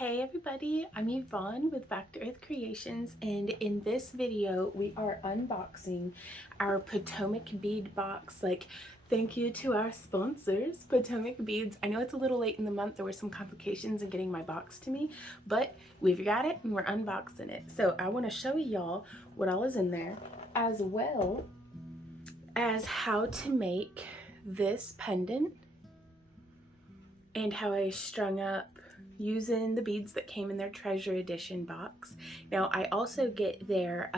Hey everybody, I'm Yvonne with Back to Earth Creations, and in this video we are unboxing our Potomac Bead Box. Thank you to our sponsors, Potomac Beads. I know it's a little late in the month. There were some complications in getting my box to me, but we've got it and we're unboxing it. So I want to show y'all what all is in there, as well as how to make this pendant and how I strung up using the beads that came in their treasure edition box. Now I also get their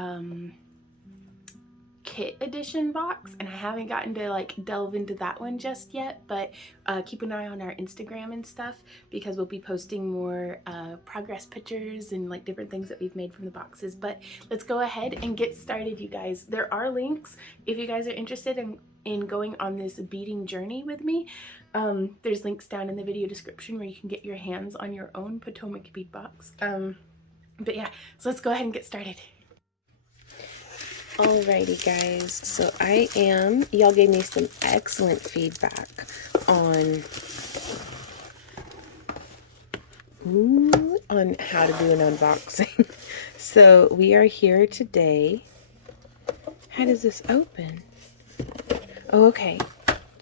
kit edition box, and I haven't gotten to delve into that one just yet, but keep an eye on our Instagram and stuff, because we'll be posting more progress pictures and different things that we've made from the boxes. But let's go ahead and get started, you guys. There are links if you guys are interested in going on this beading journey with me. There's links down in the video description where you can get your hands on your own Potomac bead box. But yeah, so let's go ahead and get started. Alrighty guys, so y'all gave me some excellent feedback on how to do an unboxing. So we are here today. How does this open? Oh, okay.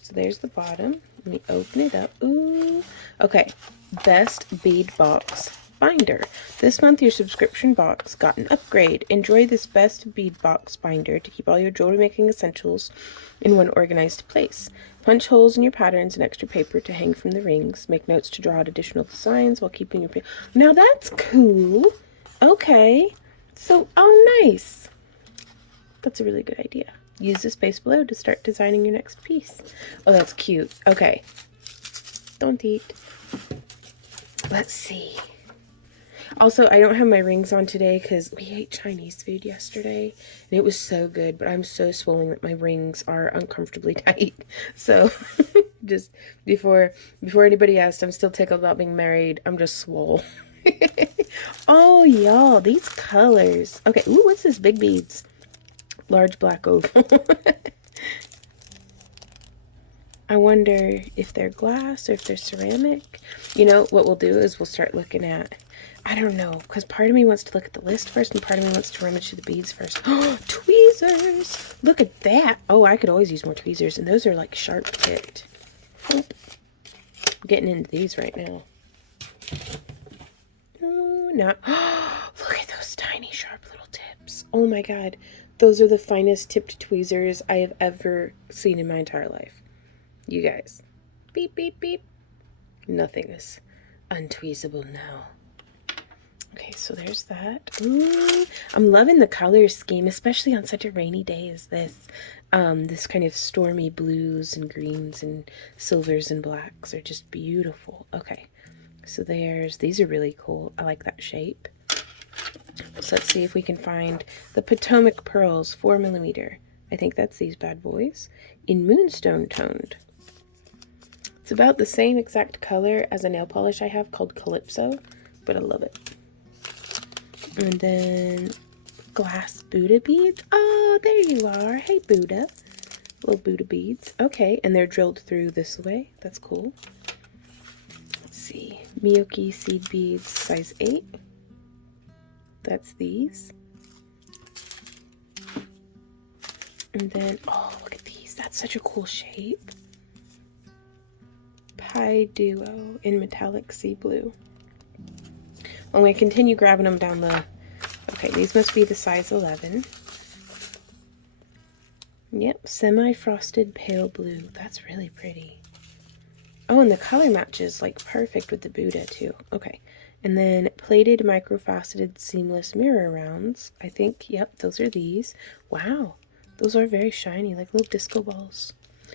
So there's the bottom. Let me open it up. Ooh. Okay. Best bead box binder. This month your subscription box got an upgrade. Enjoy this best bead box binder to keep all your jewelry making essentials in one organized place. Punch holes in your patterns and extra paper to hang from the rings. Make notes to draw out additional designs while keeping your... Now that's cool. Okay. So, oh nice. That's a really good idea. Use the space below to start designing your next piece. Oh, that's cute. Okay. Don't eat. Let's see. Also, I don't have my rings on today because we ate Chinese food yesterday and it was so good, but I'm so swollen that my rings are uncomfortably tight. So just before anybody asked, I'm still tickled about being married. I'm just swole. Oh, y'all, these colors. Okay, ooh, what's this? Big beads. Large black oval. I wonder if they're glass or if they're ceramic. You know, what we'll do is we'll start looking at, I don't know, because part of me wants to look at the list first and part of me wants to rummage through the beads first. Oh, tweezers! Look at that! Oh, I could always use more tweezers, and those are like sharp tipped. I'm getting into these right now. Oh, now, look at those tiny sharp little tips. Oh my god, those are the finest tipped tweezers I have ever seen in my entire life. You guys, beep, beep, beep. Nothing is untweezable now. Okay, so there's that. Ooh, I'm loving the color scheme, especially on such a rainy day as this. This kind of stormy blues and greens and silvers and blacks are just beautiful. Okay, so these are really cool. I like that shape. So let's see if we can find the Potomac Pearls 4mm. I think that's these bad boys in moonstone toned. It's about the same exact color as a nail polish I have called Calypso, but I love it. And then glass Buddha beads. Oh, there you are. Hey, Buddha. Little Buddha beads. Okay, and they're drilled through this way. That's cool. Let's see. Miyoki seed beads, size 8. That's these. And then, oh, look at these. That's such a cool shape. Pi Duo in metallic sea blue. I'm going to continue grabbing them down the... Okay, these must be the size 11. Yep, semi-frosted pale blue. That's really pretty. Oh, and the color matches like perfect with the Buddha too. Okay, and then plated microfaceted seamless mirror rounds. I think, yep, those are these. Wow, those are very shiny, like little disco balls.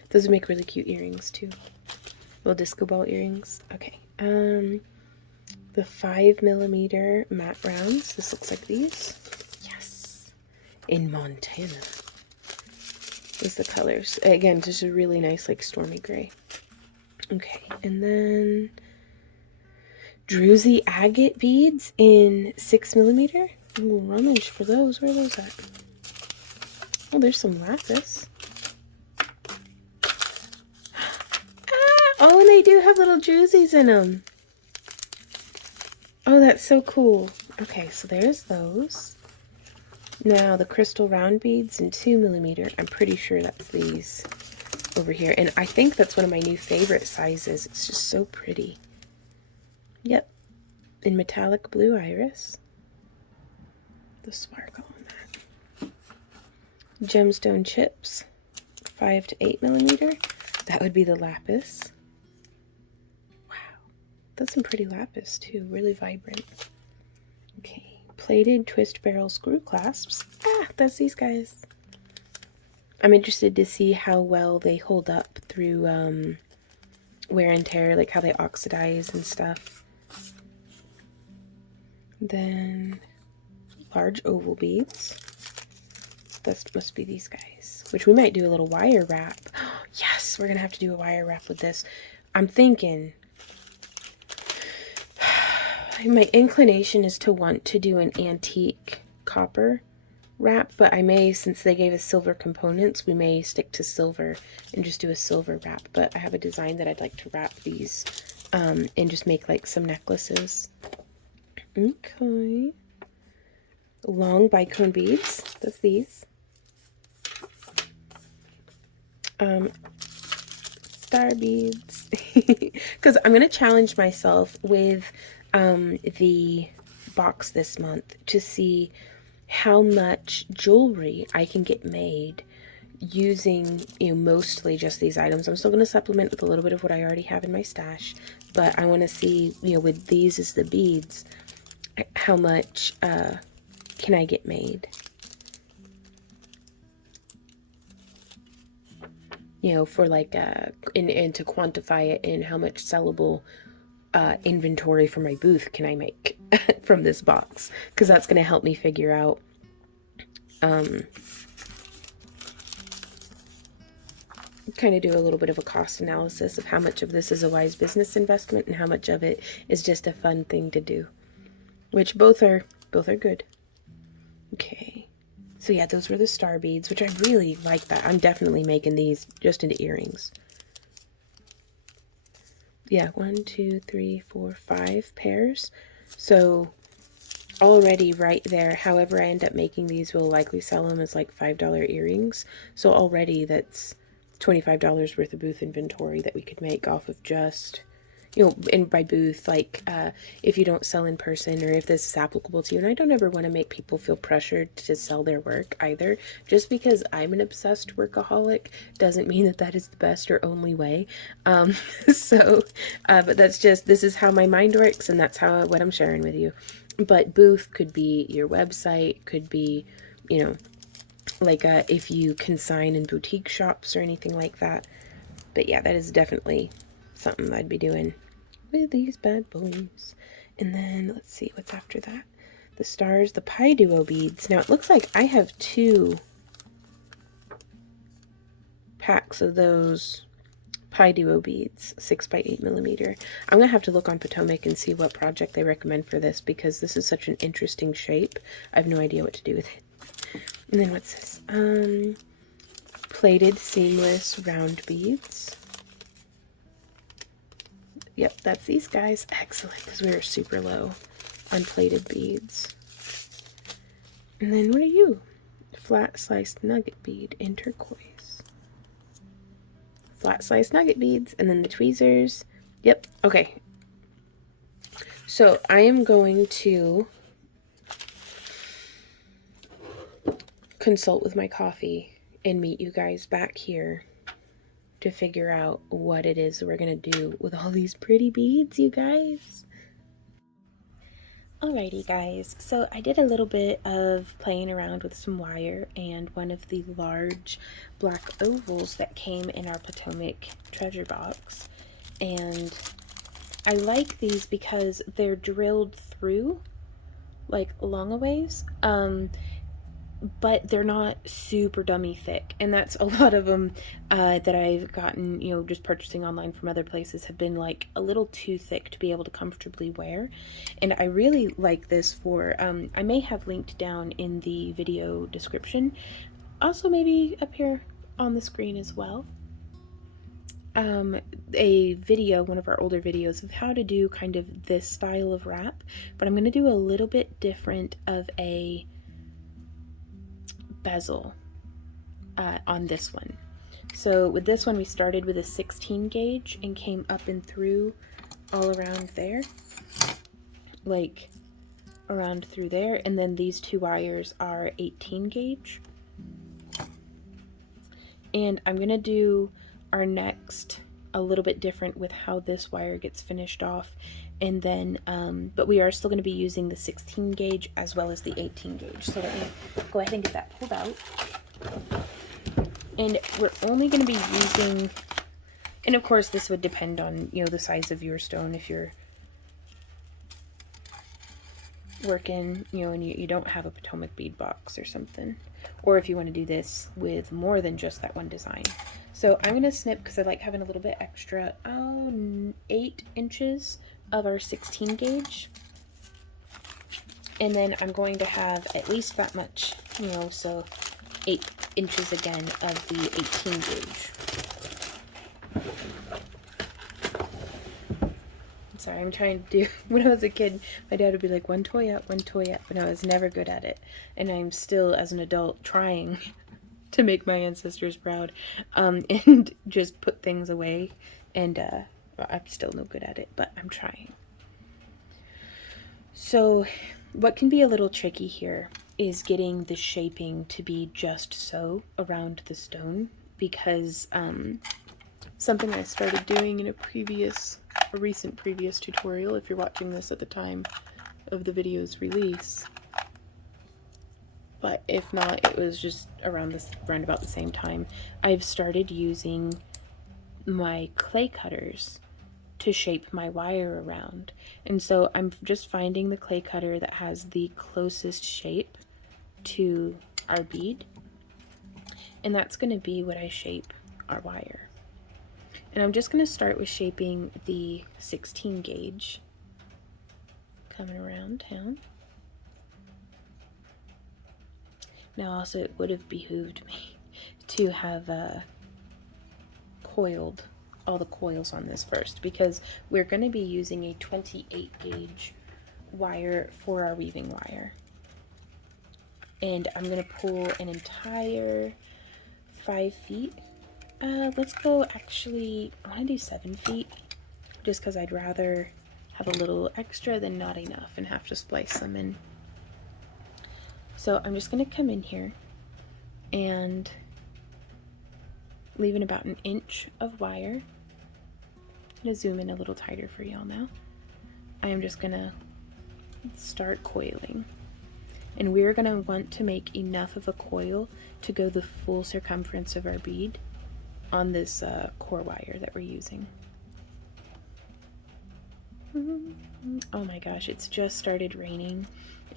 Those would make really cute earrings too. Little disco ball earrings. Okay, the 5mm matte rounds. This looks like these. Yes, in Montana. Is the colors. Again, just a really nice like stormy gray. Okay, and then druzy agate beads in 6mm. Ooh, rummage for those. Where are those at? Oh, there's some lapis. Ah, oh, and they do have little druzies in them. Oh, that's so cool. Okay, so there's those. Now the crystal round beads in 2mm. I'm pretty sure that's these over here. And I think that's one of my new favorite sizes. It's just so pretty. Yep. In metallic blue iris. The sparkle on that. Gemstone chips. 5 to 8mm. That would be the lapis. Wow. That's some pretty lapis too. Really vibrant. Okay. Plated twist barrel screw clasps. Ah, that's these guys. I'm interested to see how well they hold up through wear and tear, like how they oxidize and stuff. Then large oval beads. That must be these guys, which we might do a little wire wrap. Yes, we're gonna have to do a wire wrap with this. I'm thinking my inclination is to want to do an antique copper wrap, but I may, since they gave us silver components, we may stick to silver and just do a silver wrap. But I have a design that I'd like to wrap these and just make like some necklaces. Okay. Long bicone beads. That's these. Star beads. Because I'm going to challenge myself with the box this month to see how much jewelry I can get made using, mostly just these items. I'm still going to supplement with a little bit of what I already have in my stash, but I want to see, with these as the beads, how much can I get made? For like, and to quantify it in how much sellable inventory for my booth can I make from this box, because that's going to help me figure out kind of do a little bit of a cost analysis of how much of this is a wise business investment and how much of it is just a fun thing to do, which both are good. Okay, so yeah, those were the star beads, which I really like that. I'm definitely making these just into earrings. Yeah, 1, 2, 3, 4, 5 pairs. So already right there, however I end up making these, will likely sell them as like $5 earrings. So already that's $25 worth of booth inventory that we could make off of just, and by booth, like if you don't sell in person, or if this is applicable to you. And I don't ever want to make people feel pressured to sell their work either. Just because I'm an obsessed workaholic doesn't mean that that is the best or only way. But that's just, this is how my mind works, and that's what I'm sharing with you. But booth could be your website, could be, like if you consign in boutique shops or anything like that. But yeah, that is definitely something I'd be doing with these bad boys. And then let's see what's after that. The stars, the Pi Duo beads. Now it looks like I have 2 packs of those Pi Duo beads, 6 by 8mm. I'm gonna have to look on Potomac and see what project they recommend for this, because this is such an interesting shape. I have no idea what to do with it. And then what's this? Plated seamless round beads. Yep, that's these guys. Excellent, because we were super low on plated beads. And then what are you? Flat sliced nugget bead in turquoise. Flat sliced nugget beads, and then the tweezers. Yep, okay. So I am going to consult with my coffee and meet you guys back here to figure out what it is we're gonna do with all these pretty beads, you guys. Alrighty guys, so I did a little bit of playing around with some wire and one of the large black ovals that came in our Potomac treasure box, and I like these because they're drilled through like long a ways, but they're not super dummy thick, and that's a lot of them that I've gotten, just purchasing online from other places, have been like a little too thick to be able to comfortably wear. And I really like this for, I may have linked down in the video description, also maybe up here on the screen as well. a video, one of our older videos, of how to do kind of this style of wrap, but I'm going to do a little bit different of a bezel on this one. So with this one, we started with a 16 gauge and came up and through all around there, like around through there, and then these two wires are 18 gauge. And I'm gonna do our next a little bit different with how this wire gets finished off, and then but we are still going to be using the 16 gauge as well as the 18 gauge. So let me go ahead and get that pulled out. And we're only going to be using, and of course this would depend on, you know, the size of your stone. If you're working, you know, and you don't have a Potomac bead box or something, or if you want to do this with more than just that one design. So I'm going to snip, because I like having a little bit extra, 8 inches of our 16 gauge. And then I'm going to have at least that much, you know, so 8 inches again of the 18 gauge. Sorry, I'm trying to do, when I was a kid, my dad would be like, one toy up, and I was never good at it. And I'm still, as an adult, trying to make my ancestors proud, and just put things away, and I'm still no good at it, but I'm trying. So what can be a little tricky here is getting the shaping to be just so around the stone, because something I started doing in a recent previous tutorial, if you're watching this at the time of the video's release, but if not, it was just around about the same time, I've started using my clay cutters to shape my wire around. And so I'm just finding the clay cutter that has the closest shape to our bead, and that's going to be what I shape our wire. And I'm just going to start with shaping the 16 gauge, coming around town. Now also, it would have behooved me to have coiled all the coils on this first, because we're going to be using a 28 gauge wire for our weaving wire. And I'm going to pull an entire 5 feet. Let's go, actually, I want to do 7 feet, just because I'd rather have a little extra than not enough and have to splice them in. So I'm just going to come in here and leaving about an inch of wire. I'm going to zoom in a little tighter for y'all now. I am just going to start coiling. And we're going to want to make enough of a coil to go the full circumference of our bead on this core wire that we're using. Oh my gosh, it's just started raining,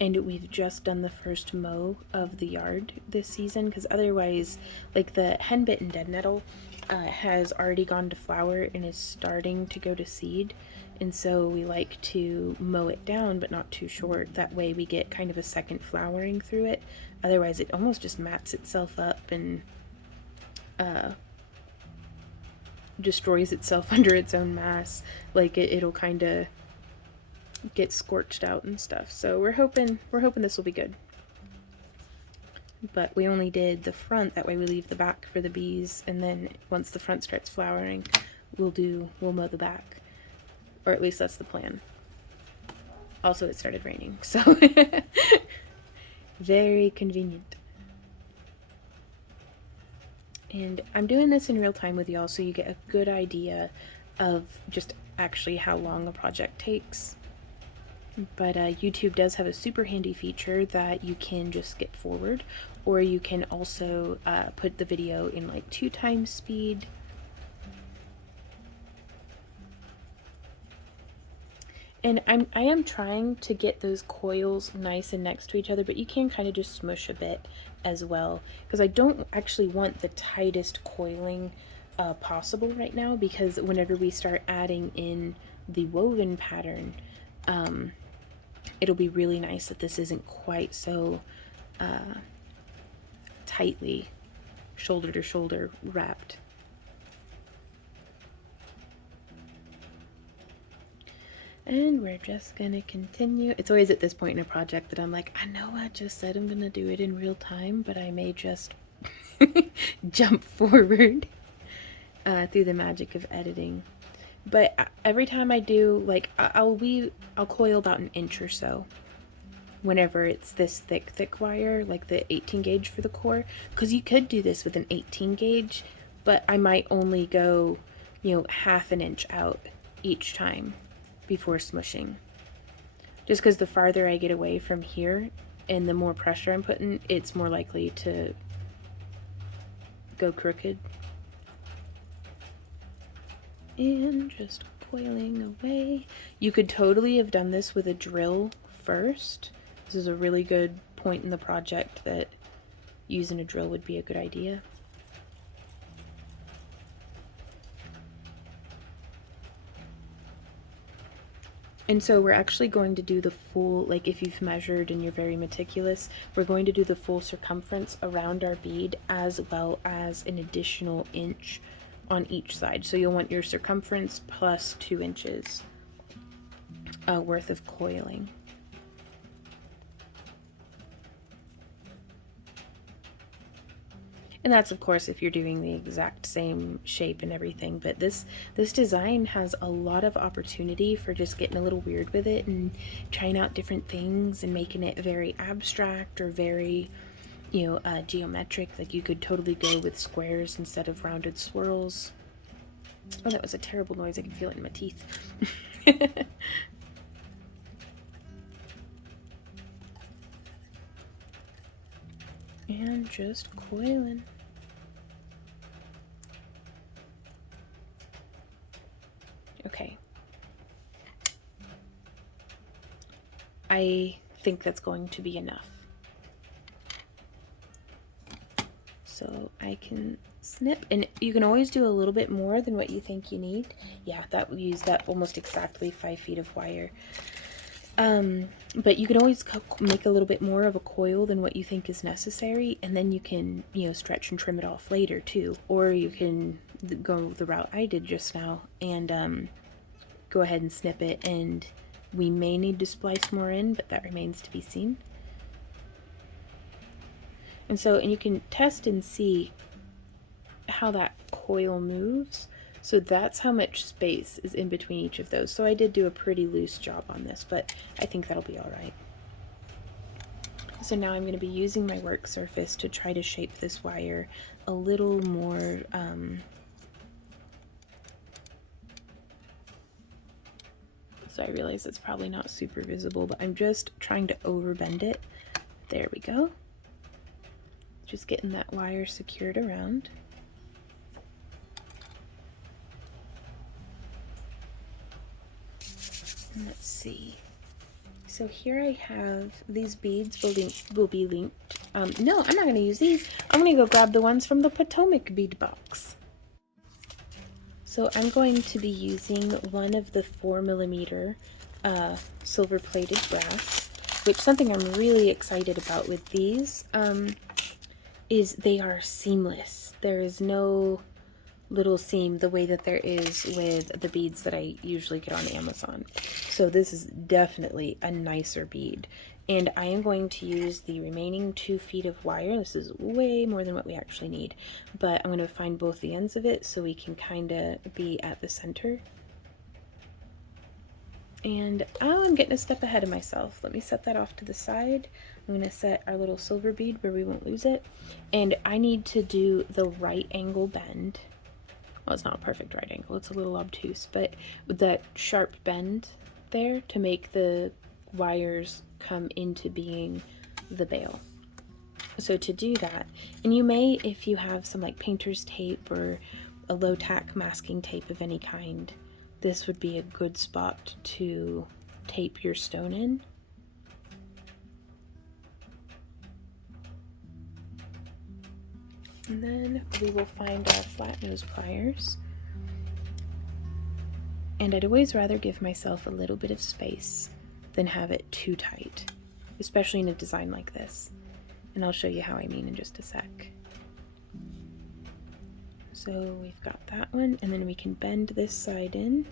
and we've just done the first mow of the yard this season, because otherwise, like, the henbit dead nettle has already gone to flower and is starting to go to seed, and so we like to mow it down but not too short. That way we get kind of a second flowering through it. Otherwise it almost just mats itself up and destroys itself under its own mass. Like, it'll kind of get scorched out and stuff. So we're hoping this will be good. But we only did the front, that way we leave the back for the bees, and then once the front starts flowering, we'll mow the back. Or at least that's the plan. Also, it started raining, so very convenient. And I'm doing this in real time with y'all, so you get a good idea of just actually how long a project takes. But YouTube does have a super handy feature that you can just skip forward, or you can also put the video in like 2x speed. And I am trying to get those coils nice and next to each other, but you can kind of just smush a bit as well, because I don't actually want the tightest coiling possible right now, because whenever we start adding in the woven pattern, it'll be really nice that this isn't quite so tightly shoulder to shoulder wrapped. And we're just gonna continue. It's always at this point in a project that I'm like, I know I just said I'm gonna do it in real time, but I may just jump forward through the magic of editing. But every time I do, like, I'll coil about an inch or so whenever it's this thick wire, like the 18 gauge for the core, because you could do this with an 18 gauge, but I might only go, you know, half an inch out each time before smushing. Just because the farther I get away from here and the more pressure I'm putting, it's more likely to go crooked. And just coiling away. You could totally have done this with a drill first. This is a really good point in the project that using a drill would be a good idea. And so we're actually going to do the full, like if you've measured and you're very meticulous, we're going to do the full circumference around our bead as well as an additional inch on each side. So you'll want your circumference plus 2 inches worth of coiling. And that's of course if you're doing the exact same shape and everything, but this design has a lot of opportunity for just getting a little weird with it and trying out different things and making it very abstract or very, you know, geometric. Like you could totally go with squares instead of rounded swirls. Oh, that was a terrible noise. I can feel it in my teeth. And just coiling. Okay. I think that's going to be enough. So I can snip, and you can always do a little bit more than what you think you need. Yeah, that we use that almost exactly 5 feet of wire. But you can always make a little bit more of a coil than what you think is necessary, and then you can, you know, stretch and trim it off later too. Or you can go the route I did just now and go ahead and snip it, and we may need to splice more in, but that remains to be seen. And so, and you can test and see how that coil moves. So that's how much space is in between each of those. So I did do a pretty loose job on this, but I think that'll be all right. So now I'm going to be using my work surface to try to shape this wire a little more so I realize it's probably not super visible, but I'm just trying to overbend it. There we go. Just getting that wire secured around. Let's see. So here I have these beads will be linked. No, I'm not going to use these. I'm going to go grab the ones from the Potomac Bead Box. So I'm going to be using one of the 4mm silver plated brass, which something I'm really excited about with these is they are seamless. There is no little seam the way that there is with the beads that I usually get on Amazon. So this is definitely a nicer bead. And I am going to use the remaining 2 feet of wire. This is way more than what we actually need, but I'm going to find both the ends of it so we can kind of be at the center. And oh, I'm getting a step ahead of myself. Let me set that off to the side. I'm going to set our little silver bead where we won't lose it. And I need to do the right angle bend. Well, it's not a perfect right angle, it's a little obtuse, but with that sharp bend there to make the wires come into being the bail. So to do that, and you may, if you have some like painter's tape or a low tack masking tape of any kind, this would be a good spot to tape your stone in. And then we will find our flat nose pliers. And I'd always rather give myself a little bit of space than have it too tight, especially in a design like this. And I'll show you how I mean in just a sec. So we've got that one, and then we can bend this side in,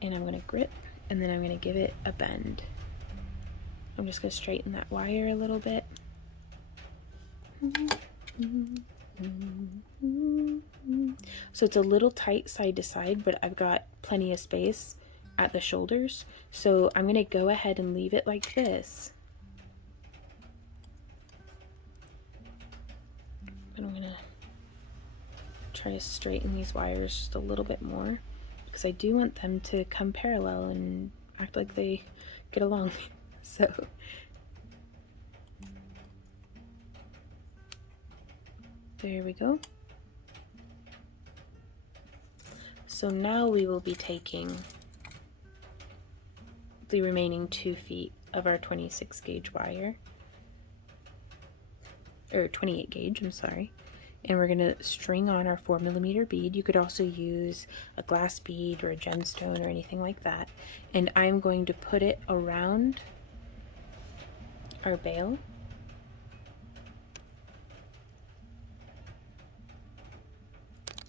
and I'm going to grip and then I'm going to give it a bend. I'm just going to straighten that wire a little bit. So it's a little tight side to side, but I've got plenty of space at the shoulders. So I'm going to go ahead and leave it like this. And I'm going to try to straighten these wires just a little bit more, because I do want them to come parallel and act like they get along. So there we go. So now we will be taking the remaining 2 feet of our 26 gauge wire, or 28 gauge, I'm sorry, and we're going to string on our 4mm bead. You could also use a glass bead or a gemstone or anything like that. And I'm going to put it around our bail.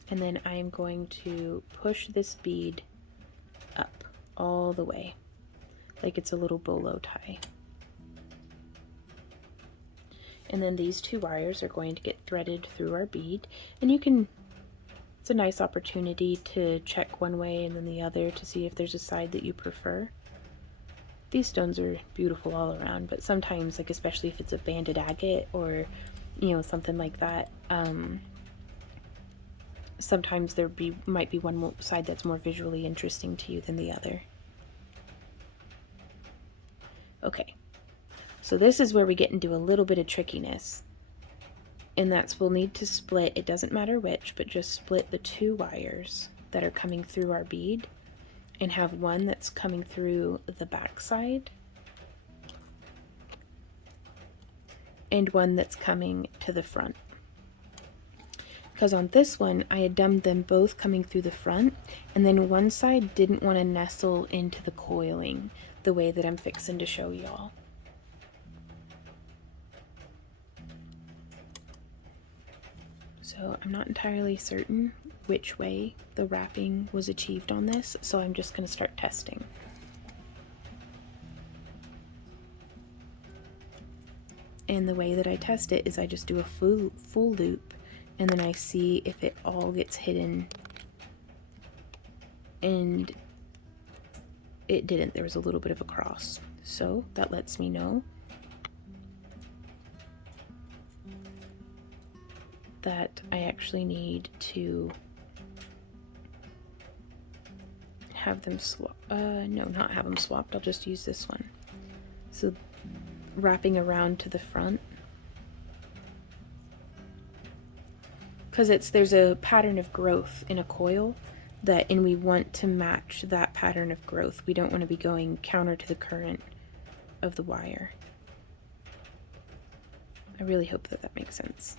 And then I'm going to push this bead up all the way, like it's a little bolo tie. And then these 2 wires are going to get threaded through our bead, and you can, it's a nice opportunity to check one way and then the other to see if there's a side that you prefer. These stones are beautiful all around, but sometimes, like especially if it's a banded agate or, you know, something like that, sometimes there might be one side that's more visually interesting to you than the other. Okay, so this is where we get into a little bit of trickiness, and that's we'll need to split, it doesn't matter which, but just split the 2 wires that are coming through our bead and have one that's coming through the back side and one that's coming to the front. Because on this one, I had done them both coming through the front, and then one side didn't want to nestle into the coiling the way that I'm fixing to show y'all. So I'm not entirely certain which way the wrapping was achieved on this, so I'm just going to start testing. And the way that I test it is I just do a full loop, and then I see if it all gets hidden, and it didn't. There was a little bit of a cross, so that lets me know that I actually need to have them swap. No, not have them swapped. I'll just use this one. So wrapping around to the front, because there's a pattern of growth in a coil and we want to match that pattern of growth. We don't want to be going counter to the current of the wire. I really hope that that makes sense.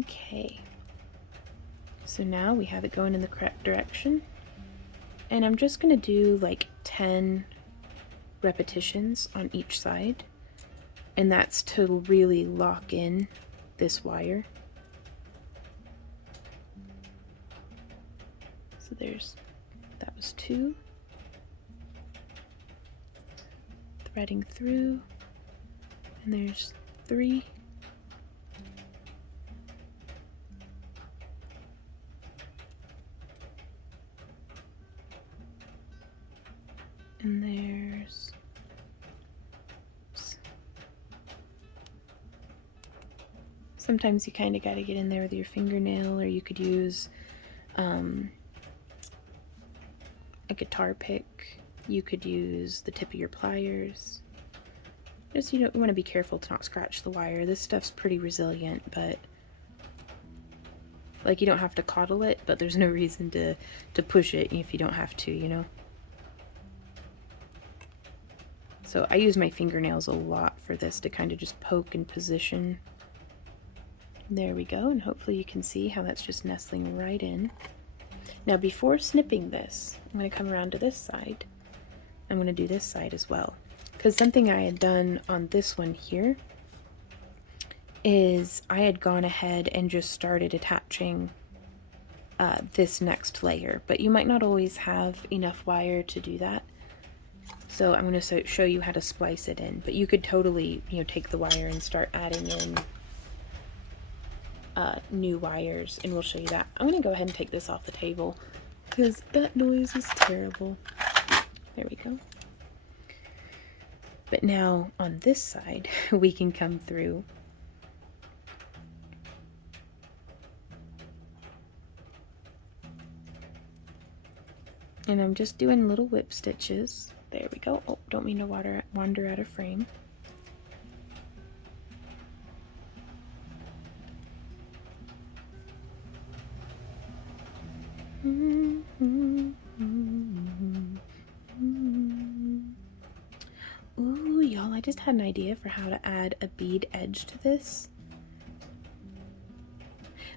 Okay, so now we have it going in the correct direction, and I'm just going to do like 10 repetitions on each side, and that's to really lock in this wire. So that was 2, threading through, and there's 3, and there's, oops. Sometimes you kind of got to get in there with your fingernail, or you could use a guitar pick. You could use the tip of your pliers. Just, you want to be careful to not scratch the wire. This stuff's pretty resilient, but like, you don't have to coddle it, but there's no reason to push it if you don't have to, you know. So I use my fingernails a lot for this to kind of just poke and position. There we go, and hopefully you can see how that's just nestling right in. Now before snipping this, I'm going to come around to this side. I'm going to do this side as well, because something I had done on this one here is I had gone ahead and just started attaching this next layer, but you might not always have enough wire to do that. So I'm going to show you how to splice it in, but you could totally, you know, take the wire and start adding in new wires, and we'll show you that. I'm going to go ahead and take this off the table because that noise is terrible. There we go. But now on this side, we can come through and I'm just doing little whip stitches. There we go. Oh, don't mean to wander out of frame. Ooh, y'all, I just had an idea for how to add a bead edge to this.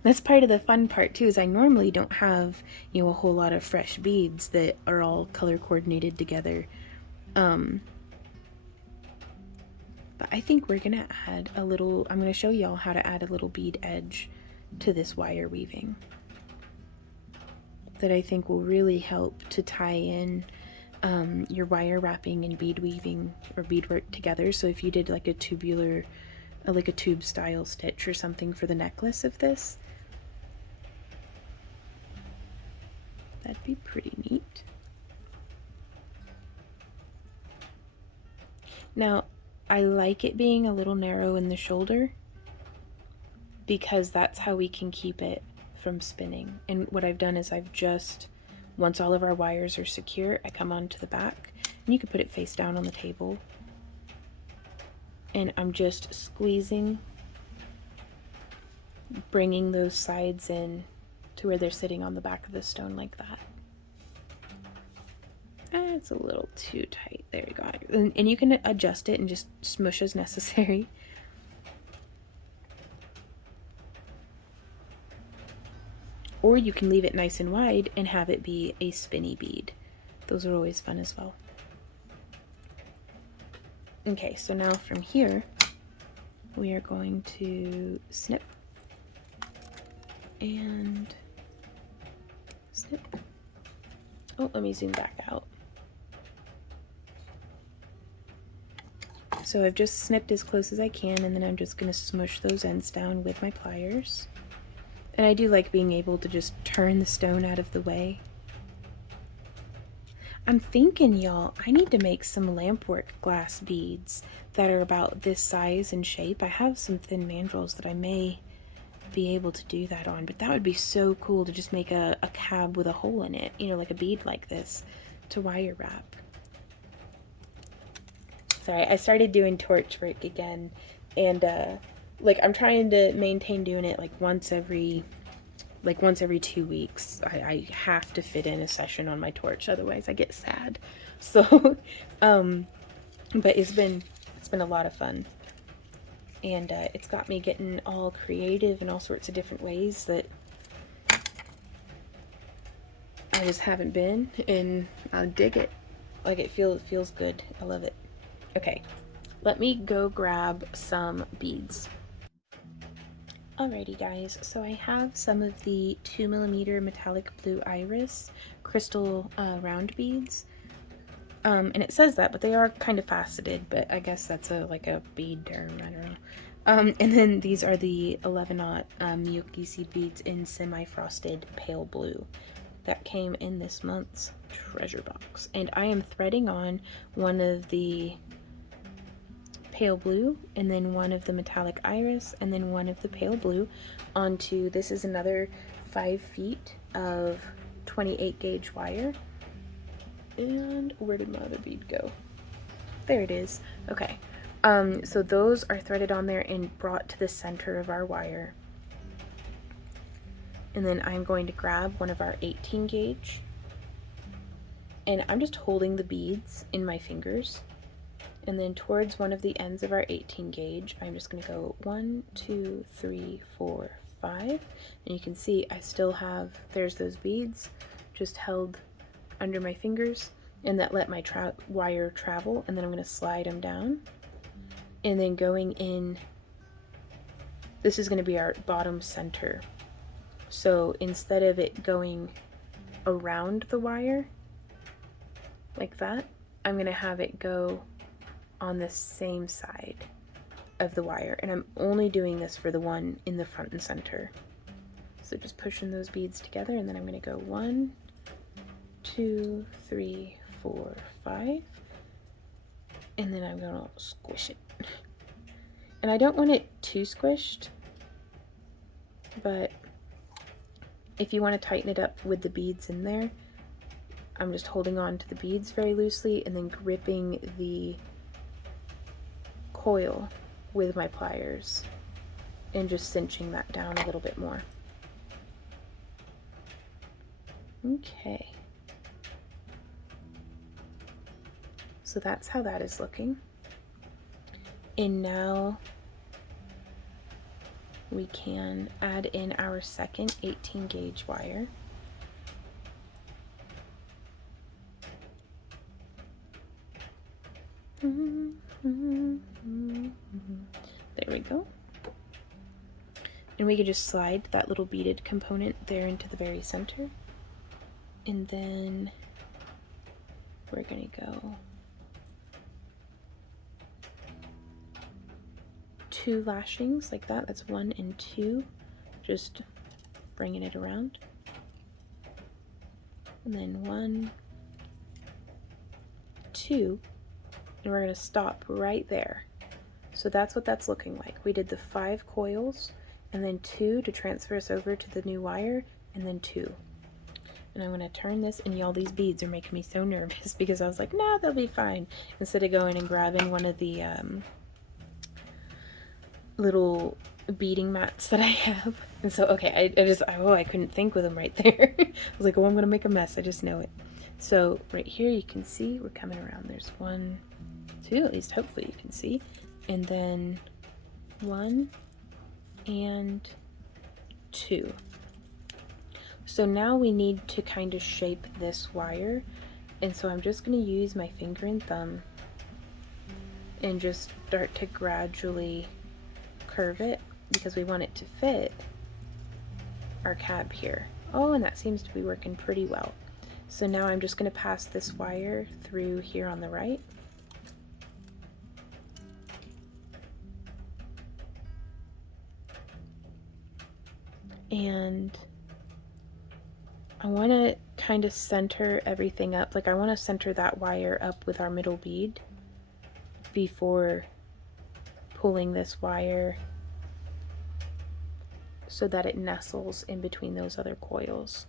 That's part of the fun part too, is I normally don't have, you know, a whole lot of fresh beads that are all color coordinated together. But I think we're gonna add a little, I'm gonna show y'all how to add a little bead edge to this wire weaving that I think will really help to tie in your wire wrapping and bead weaving or beadwork together. So if you did like a tubular, like a tube style stitch or something for the necklace of this, that'd be pretty neat. Now, I like it being a little narrow in the shoulder because that's how we can keep it from spinning. And what I've done is I've just, once all of our wires are secure, I come onto the back, and you can put it face down on the table, and I'm just squeezing, bringing those sides in to where they're sitting on the back of the stone like that. It's a little too tight. There you go. And you can adjust it and just smush as necessary. Or you can leave it nice and wide and have it be a spinny bead. Those are always fun as well. Okay, so now from here, we are going to snip and snip. Oh, let me zoom back out. So I've just snipped as close as I can, and then I'm just going to smush those ends down with my pliers. And I do like being able to just turn the stone out of the way. I'm thinking, y'all, I need to make some lampwork glass beads that are about this size and shape. I have some thin mandrels that I may be able to do that on, but that would be so cool to just make a cab with a hole in it, you know, like a bead like this to wire wrap. Sorry, I started doing torch work again, and like I'm trying to maintain doing it like once every 2 weeks. I have to fit in a session on my torch, otherwise I get sad. So but it's been a lot of fun, and it's got me getting all creative in all sorts of different ways that I just haven't been, and I dig it. Like it feels good. I love it. Okay, let me go grab some beads. Alrighty guys, so I have some of the 2mm metallic blue iris crystal round beads. And it says that, but they are kind of faceted, but I guess that's like a bead term, I don't know. And then these are the 11-aught Miyoki seed beads in semi-frosted pale blue. That came in this month's treasure box. And I am threading on one of the pale blue, and then one of the metallic iris, and then one of the pale blue onto, this is another 5 feet of 28 gauge wire. And where did my other bead go? There it is. Okay, so those are threaded on there and brought to the center of our wire. And then I'm going to grab one of our 18 gauge, and I'm just holding the beads in my fingers. And then towards one of the ends of our 18 gauge, I'm just going to go 1, 2, 3, 4, 5. And you can see I still have, there's those beads just held under my fingers, and that let my wire travel. And then I'm going to slide them down. And then going in, this is going to be our bottom center So instead of it going around the wire like that, I'm going to have it go on the same side of the wire, and I'm only doing this for the one in the front and center. So just pushing those beads together, and then I'm going to go 1, 2, 3, 4, 5, and then I'm going to squish it. And I don't want it too squished, but if you want to tighten it up with the beads in there, I'm just holding on to the beads very loosely and then gripping the coil with my pliers and just cinching that down a little bit more. Okay. So that's how that is looking. And now we can add in our second 18 gauge wire. There we go. And we could just slide that little beaded component there into the very center. And then we're going to go 2 lashings like that. That's 1 and 2, just bringing it around. And then 1, 2, and we're going to stop right there. So that's what that's looking like. We did the 5 coils, and then 2 to transfer us over to the new wire, and then 2. And I'm going to turn this, and y'all, these beads are making me so nervous because I was like, nah, they'll be fine. Instead of going and grabbing one of the little beading mats that I have. And so, okay, I couldn't think with them right there. I was like, oh, I'm going to make a mess. I just know it. So right here, you can see we're coming around. There's 1, 2, at least hopefully you can see. And then 1 and 2. So now we need to kind of shape this wire. And so I'm just going to use my finger and thumb and just start to gradually curve it because we want it to fit our cap here. Oh, and that seems to be working pretty well. So now I'm just going to pass this wire through here on the right. And I want to kind of center everything up. Like I want to center that wire up with our middle bead before pulling this wire so that it nestles in between those other coils.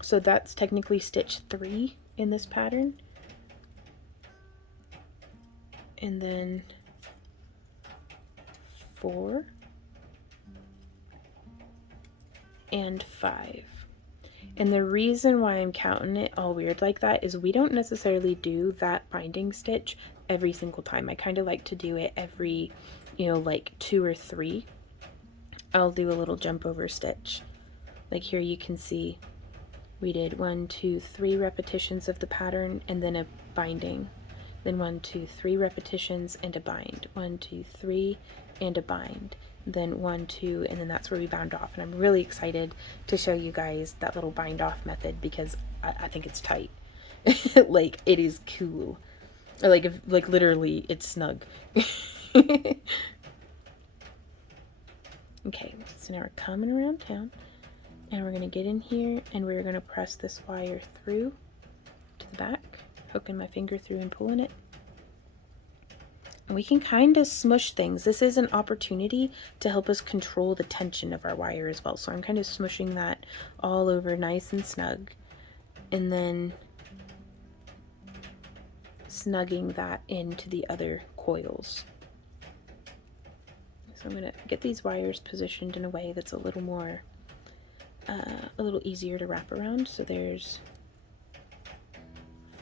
So that's technically stitch 3 in this pattern. And then 4 and 5. And the reason why I'm counting it all weird like that is we don't necessarily do that binding stitch every single time. I kind of like to do it every, like 2 or 3. I'll do a little jump over stitch. Like here you can see we did 1, 2, 3 repetitions of the pattern and then a binding. Then 1, 2, 3 repetitions and a bind. 1, 2, 3 and a bind. Then 1, 2, and then that's where we bound off. And I'm really excited to show you guys that little bind off method because I think it's tight. Like it is cool. Like literally it's snug. Okay, so now we're coming around town and we're going to get in here and we're going to press this wire through to the back, hooking my finger through and pulling it. And we can kind of smush things. This is an opportunity to help us control the tension of our wire as well. So I'm kind of smushing that all over nice and snug and then snugging that into the other coils. So I'm going to get these wires positioned in a way that's a little more, a little easier to wrap around. So there's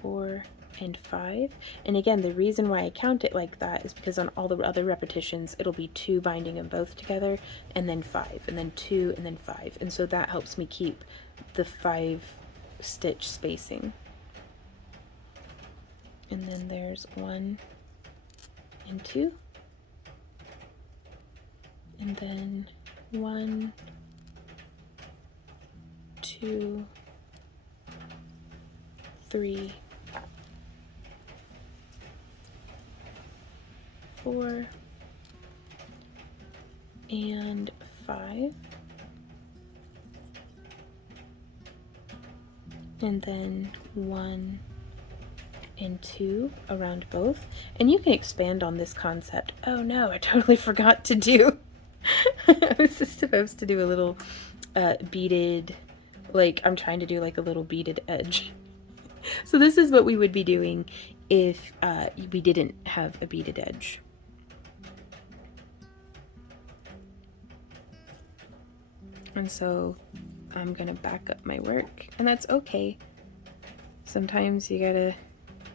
4 and 5. And again, the reason why I count it like that is because on all the other repetitions, it'll be 2 binding them both together, and then 5, and then 2, and then 5. And so that helps me keep the 5 stitch spacing. And then there's 1 and 2. And then 1 2, 3, 4, and 5. And then 1 and 2 around both. And you can expand on this concept. Oh no, I totally forgot to do. I was just supposed to do a little beaded, like I'm trying to do like a little beaded edge. So this is what we would be doing if we didn't have a beaded edge. And so I'm gonna back up my work, and that's okay. Sometimes you gotta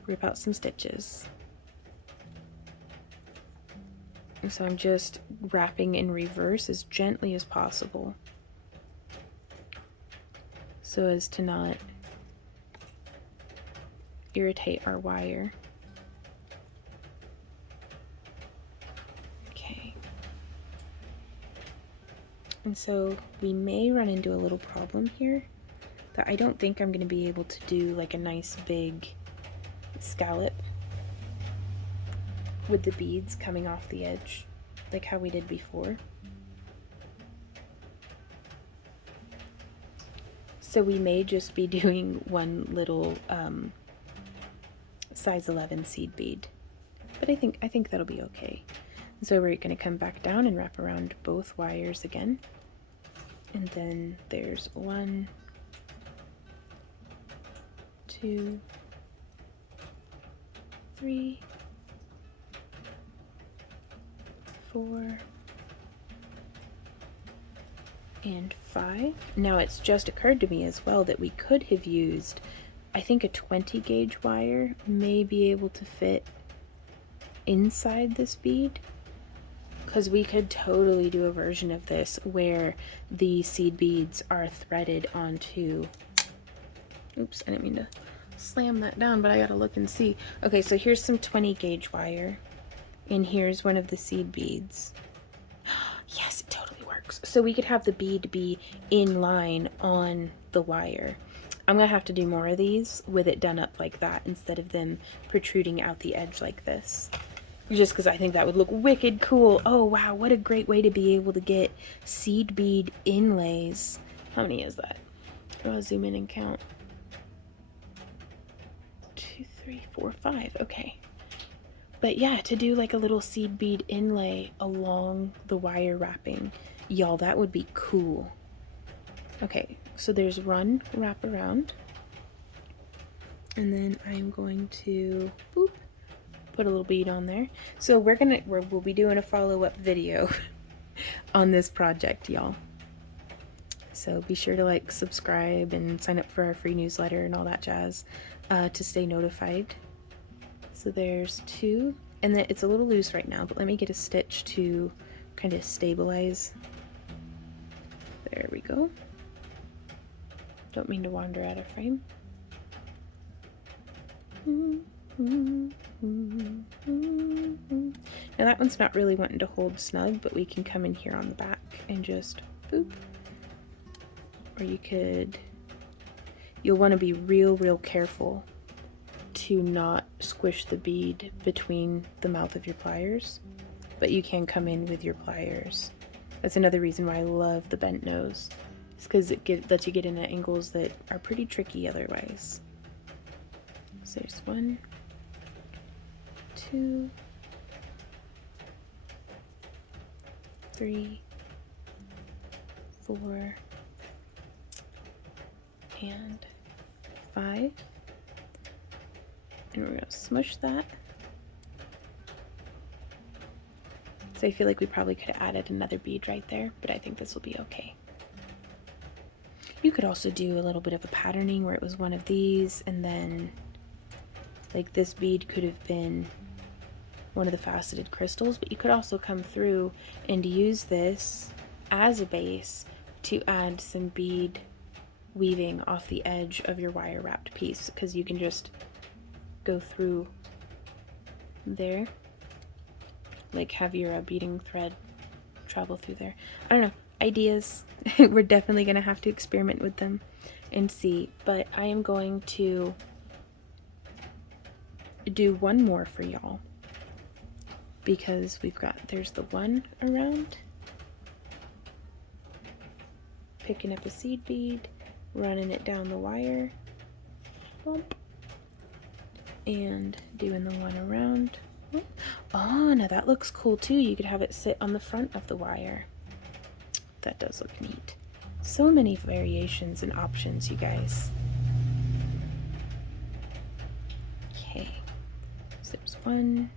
rip out some stitches. And so I'm just wrapping in reverse as gently as possible, so as to not irritate our wire. Okay. And so we may run into a little problem here that I don't think I'm going to be able to do like a nice big scallop with the beads coming off the edge like how we did before. So we may just be doing one little size 11 seed bead, but I think that'll be okay. So we're going to come back down and wrap around both wires again, and then there's 1, 2, 3, 4, and 5. Now it's just occurred to me as well that we could have used, I think a 20 gauge wire may be able to fit inside this bead, because we could totally do a version of this where the seed beads are threaded onto, oops, I didn't mean to slam that down, but I gotta look and see. Okay, so here's some 20 gauge wire, and here's one of the seed beads. Yes, it totally works. So we could have the bead be in line on the wire. I'm gonna have to do more of these with it done up like that instead of them protruding out the edge like this. Just because I think that would look wicked cool. Oh wow, what a great way to be able to get seed bead inlays. How many is that? I'll zoom in and count. 2, 3, 4, 5. Okay. But yeah, to do like a little seed bead inlay along the wire wrapping, y'all, that would be cool. Okay, so there's one wrap around, and then I'm going to boop, put a little bead on there. So we'll be doing a follow-up video on this project, y'all. So be sure to like, subscribe, and sign up for our free newsletter and all that jazz to stay notified. So there's 2, and it's a little loose right now, but let me get a stitch to kind of stabilize. There we go. Don't mean to wander out of frame. Now that one's not really wanting to hold snug, but we can come in here on the back and just boop. Or you'll want to be real careful to not squish the bead between the mouth of your pliers, but you can come in with your pliers. That's another reason why I love the bent nose. It's because it lets you get in at angles that are pretty tricky otherwise. So there's 1, 2, 3, 4, and 5. And we're going to smush that. So I feel like we probably could have added another bead right there, but I think this will be okay. You could also do a little bit of a patterning where it was one of these, and then like this bead could have been one of the faceted crystals, but you could also come through and use this as a base to add some bead weaving off the edge of your wire wrapped piece, because you can just go through there, like have your beading thread travel through there. I don't know, ideas. We're definitely going to have to experiment with them and see, but I am going to do one more for y'all because there's the one around, picking up a seed bead, running it down the wire, bump, and doing the one around. Oh, now that looks cool too. You could have it sit on the front of the wire. That does look neat. So many variations and options, you guys. Okay, so there's 1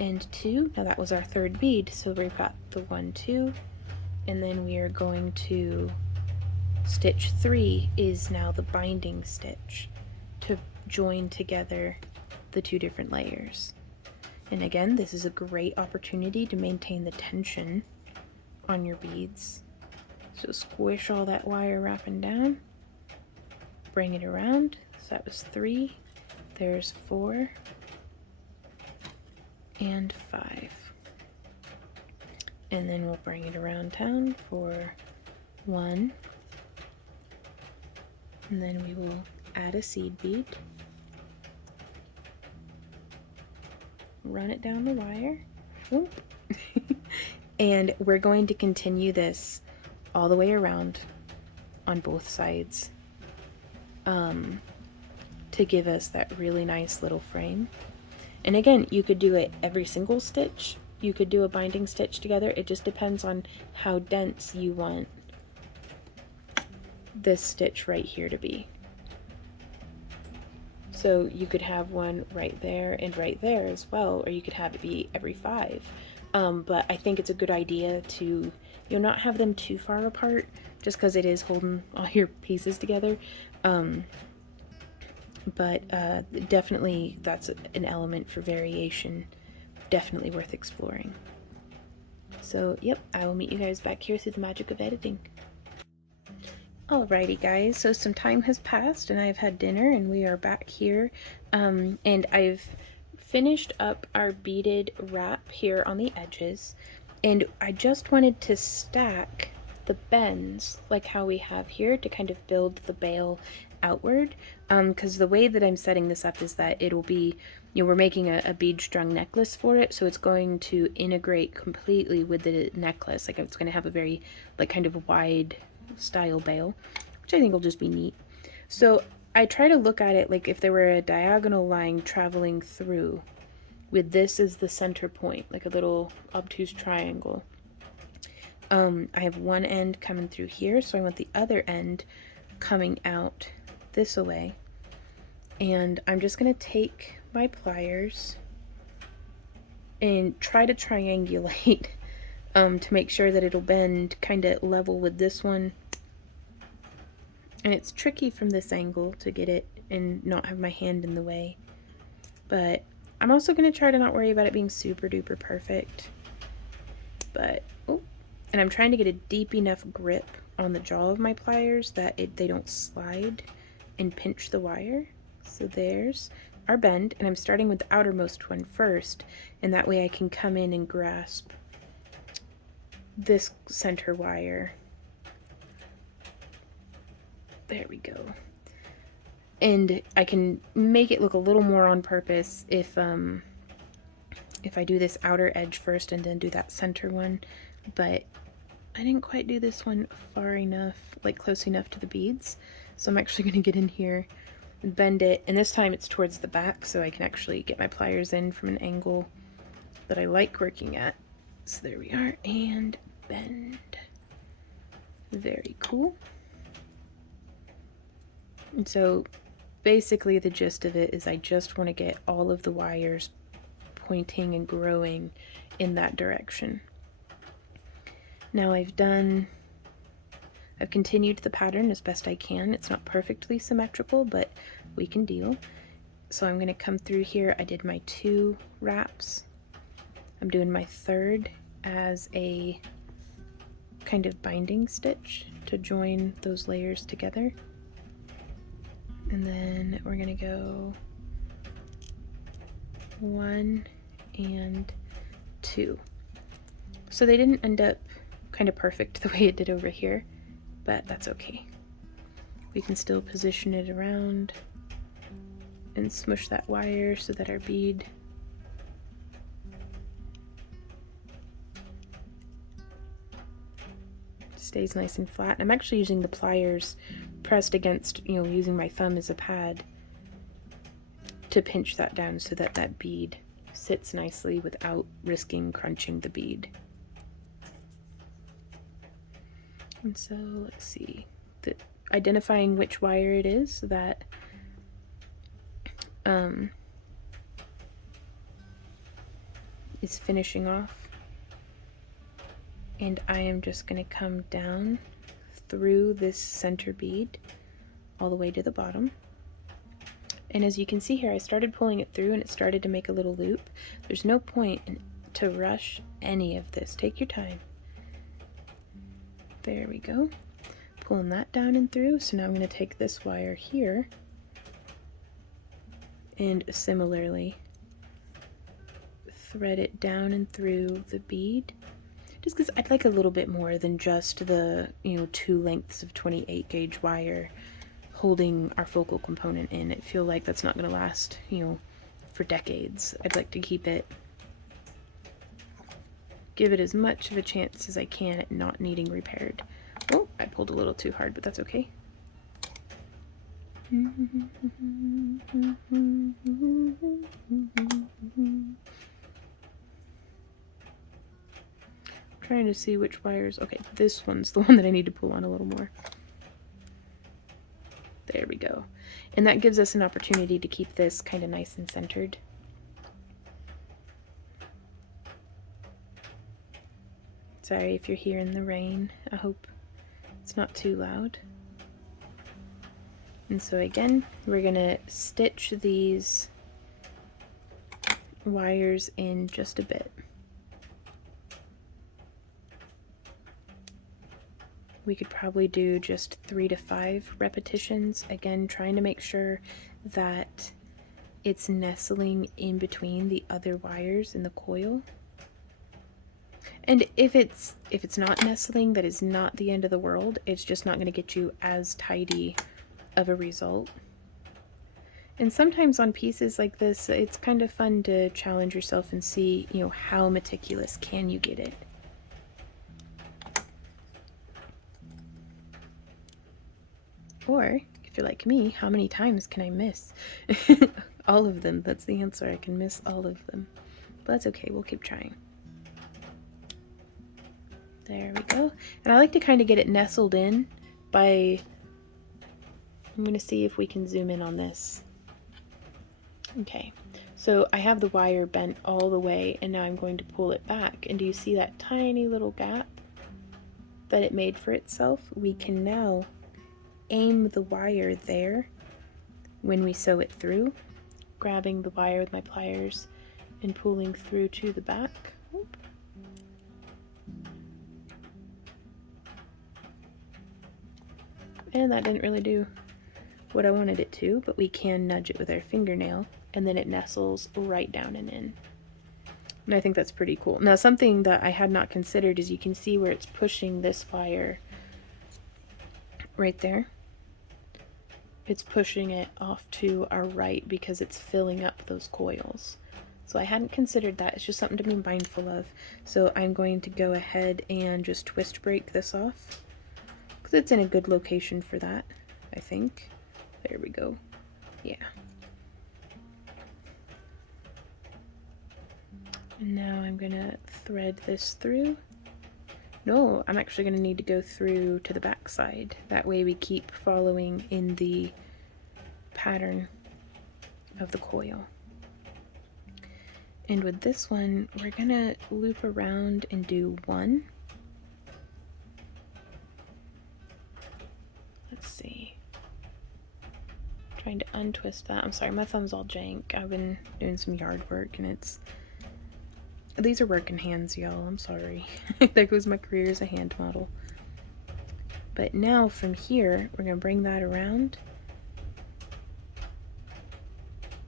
and 2. Now that was our third bead, so we've got the 1, 2, and then we are going to stitch 3 is now the binding stitch to join together the 2 different layers. And again, this is a great opportunity to maintain the tension on your beads. So squish all that wire wrapping down, bring it around. So that was 3, there's 4 and 5. And then we'll bring it around town for 1, and then we will add a seed bead, run it down the wire, and we're going to continue this all the way around on both sides to give us that really nice little frame. And again, you could do it every single stitch, you could do a binding stitch together. It just depends on how dense you want this stitch right here to be. So you could have one right there and right there as well, or you could have it be every 5. But I think it's a good idea to not have them too far apart, just because it is holding all your pieces together. But definitely that's an element for variation, definitely worth exploring. So yep, I will meet you guys back here through the magic of editing. Alrighty guys, so some time has passed and I've had dinner and we are back here, and I've finished up our beaded wrap here on the edges, and I just wanted to stack the bends like how we have here to kind of build the bail outward, because the way that I'm setting this up is that it'll be, we're making a bead strung necklace for it, so it's going to integrate completely with the necklace. Like it's going to have a very like kind of wide style bail, which I think will just be neat. So I try to look at it like if there were a diagonal line traveling through with this as the center point, like a little obtuse triangle. I have one end coming through here, so I want the other end coming out this way, and I'm just going to take my pliers and try to triangulate to make sure that it'll bend kind of level with this one. And it's tricky from this angle to get it and not have my hand in the way, but I'm also going to try to not worry about it being super duper perfect. But and I'm trying to get a deep enough grip on the jaw of my pliers that they don't slide and pinch the wire. So there's our bend, and I'm starting with the outermost one first, and that way I can come in and grasp this center wire. There we go. And I can make it look a little more on purpose if I do this outer edge first and then do that center one, but I didn't quite do this one far enough, like close enough to the beads. So I'm actually going to get in here and bend it, and this time it's towards the back so I can actually get my pliers in from an angle that I like working at. So there we are, and bend. Very cool. And so basically the gist of it is I just want to get all of the wires pointing and growing in that direction. Now I've continued the pattern as best I can. It's not perfectly symmetrical, but we can deal. So I'm going to come through here. I did my 2 wraps. I'm doing my 3rd as a kind of binding stitch to join those layers together. And then we're going to go 1 and 2. So they didn't end up kind of perfect the way it did over here, but that's okay. We can still position it around and smush that wire so that our bead stays nice and flat. I'm actually using the pliers pressed against, using my thumb as a pad to pinch that down so that that bead sits nicely without risking crunching the bead. And so let's see, identifying which wire it is that is finishing off, and I am just going to come down through this center bead all the way to the bottom. And as you can see here, I started pulling it through and it started to make a little loop. There's no point to rush any of this. Take your time. There we go. Pulling that down and through. So now I'm going to take this wire here and similarly thread it down and through the bead. Just because I'd like a little bit more than just the, 2 lengths of 28 gauge wire holding our focal component in. I feel like that's not going to last, for decades. I'd like to keep it, give it as much of a chance as I can at not needing repaired. Oh, I pulled a little too hard, but that's okay. Trying to see which wires. Okay, this one's the one that I need to pull on a little more. There we go. And that gives us an opportunity to keep this kind of nice and centered. Sorry if you're hearing the rain. I hope it's not too loud. And so again, we're gonna stitch these wires in just a bit. We could probably do just 3 to 5 repetitions. Again, trying to make sure that it's nestling in between the other wires in the coil. And if it's not nestling, that is not the end of the world. It's just not going to get you as tidy of a result. And sometimes on pieces like this, it's kind of fun to challenge yourself and see, how meticulous can you get it. Or, if you're like me, how many times can I miss? All of them. That's the answer. I can miss all of them. But that's okay. We'll keep trying. There we go. And I like to kind of get it nestled in by... I'm going to see if we can zoom in on this. Okay. So I have the wire bent all the way, and now I'm going to pull it back. And do you see that tiny little gap that it made for itself? We can now aim the wire there when we sew it through, grabbing the wire with my pliers and pulling through to the back. Oop. And that didn't really do what I wanted it to, but we can nudge it with our fingernail and then it nestles right down and in. And I think that's pretty cool. Now, something that I had not considered is you can see where it's pushing this wire right there. It's pushing it off to our right because it's filling up those coils. So I hadn't considered that. It's just something to be mindful of. So I'm going to go ahead and just twist break this off because it's in a good location for that, I think. There we go. Yeah. And now I'm gonna thread this through. No, I'm actually going to need to go through to the back side. That way we keep following in the pattern of the coil. And with this one, we're going to loop around and do 1. Let's see. Trying to untwist that. I'm sorry, my thumb's all jank. I've been doing some yard work and these are working hands, y'all. I'm sorry. There goes my career as a hand model. But now from here, we're going to bring that around.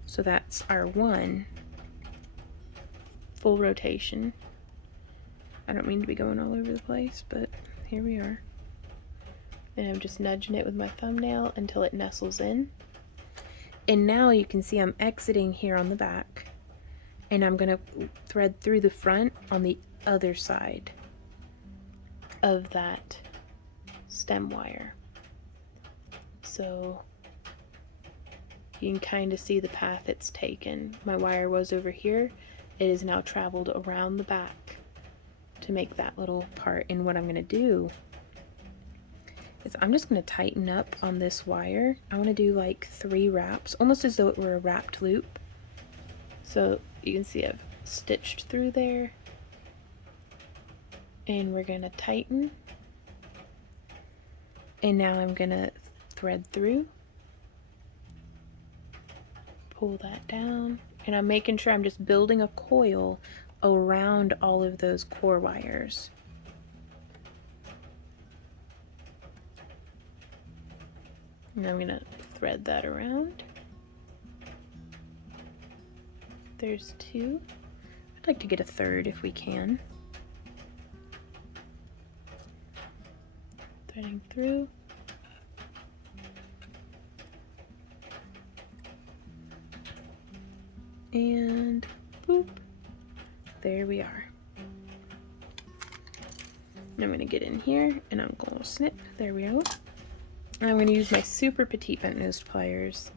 So that's our 1 full rotation. I don't mean to be going all over the place, but here we are. And I'm just nudging it with my thumbnail until it nestles in. And now you can see I'm exiting here on the back, and I'm gonna thread through the front on the other side of that stem wire. So you can kind of see the path it's taken. My wire was over here. It is now traveled around the back to make that little part. And what I'm gonna do is I'm just gonna tighten up on this wire. I wanna do like 3 wraps, almost as though it were a wrapped loop. So you can see I've stitched through there. And we're gonna tighten. And now I'm gonna thread through. Pull that down. And I'm making sure I'm just building a coil around all of those core wires. And I'm gonna thread that around. There's 2. I'd like to get a 3rd if we can. Threading through. And boop. There we are. And I'm gonna get in here and I'm gonna snip. There we go. And I'm gonna use my super petite bent nosed pliers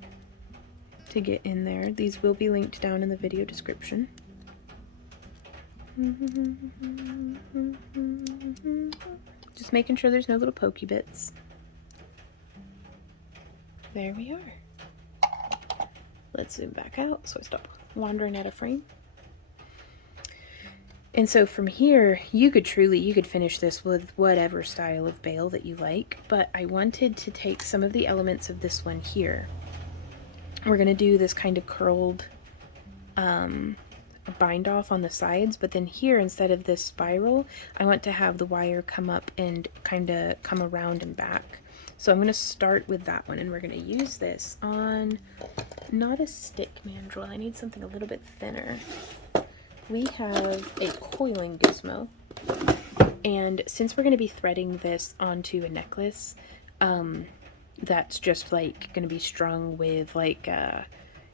to get in there. These will be linked down in the video description. Just making sure there's no little pokey bits. There we are. Let's zoom back out so I stop wandering out of frame. And so from here, you could finish this with whatever style of bail that you like, but I wanted to take some of the elements of this one here. We're gonna do this kind of curled bind off on the sides, but then here, instead of this spiral, I want to have the wire come up and kind of come around and back. So I'm gonna start with that one, and we're gonna use this on not a stick mandrel. I need something a little bit thinner. We have a coiling gizmo, and since we're going to be threading this onto a necklace that's just like going to be strung with like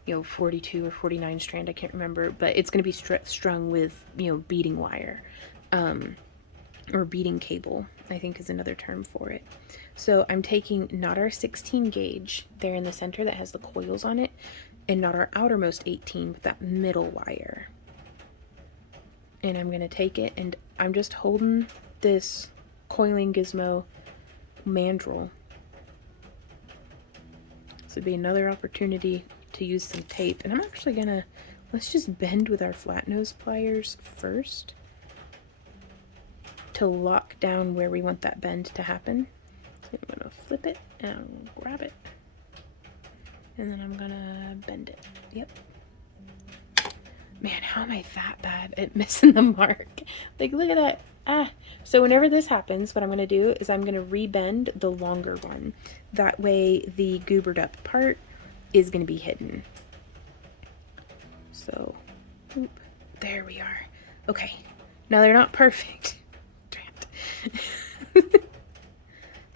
42 or 49 strand, I can't remember, but it's going to be strung with beading wire or beading cable, I think is another term for it. So I'm taking not our 16 gauge there in the center that has the coils on it, and not our outermost 18, but that middle wire. And I'm going to take it, and I'm just holding this coiling gizmo mandrel. This would be another opportunity to use some tape. And I'm actually going to, let's just bend with our flat nose pliers first to lock down where we want that bend to happen. So I'm going to flip it and grab it. And then I'm going to bend it. Yep. Man, how am I that bad at missing the mark? Like, look at that. Ah. So whenever this happens, what I'm going to do is I'm going to rebend the longer one. That way the goobered up part is going to be hidden. So, oop, there we are. Okay. Now they're not perfect.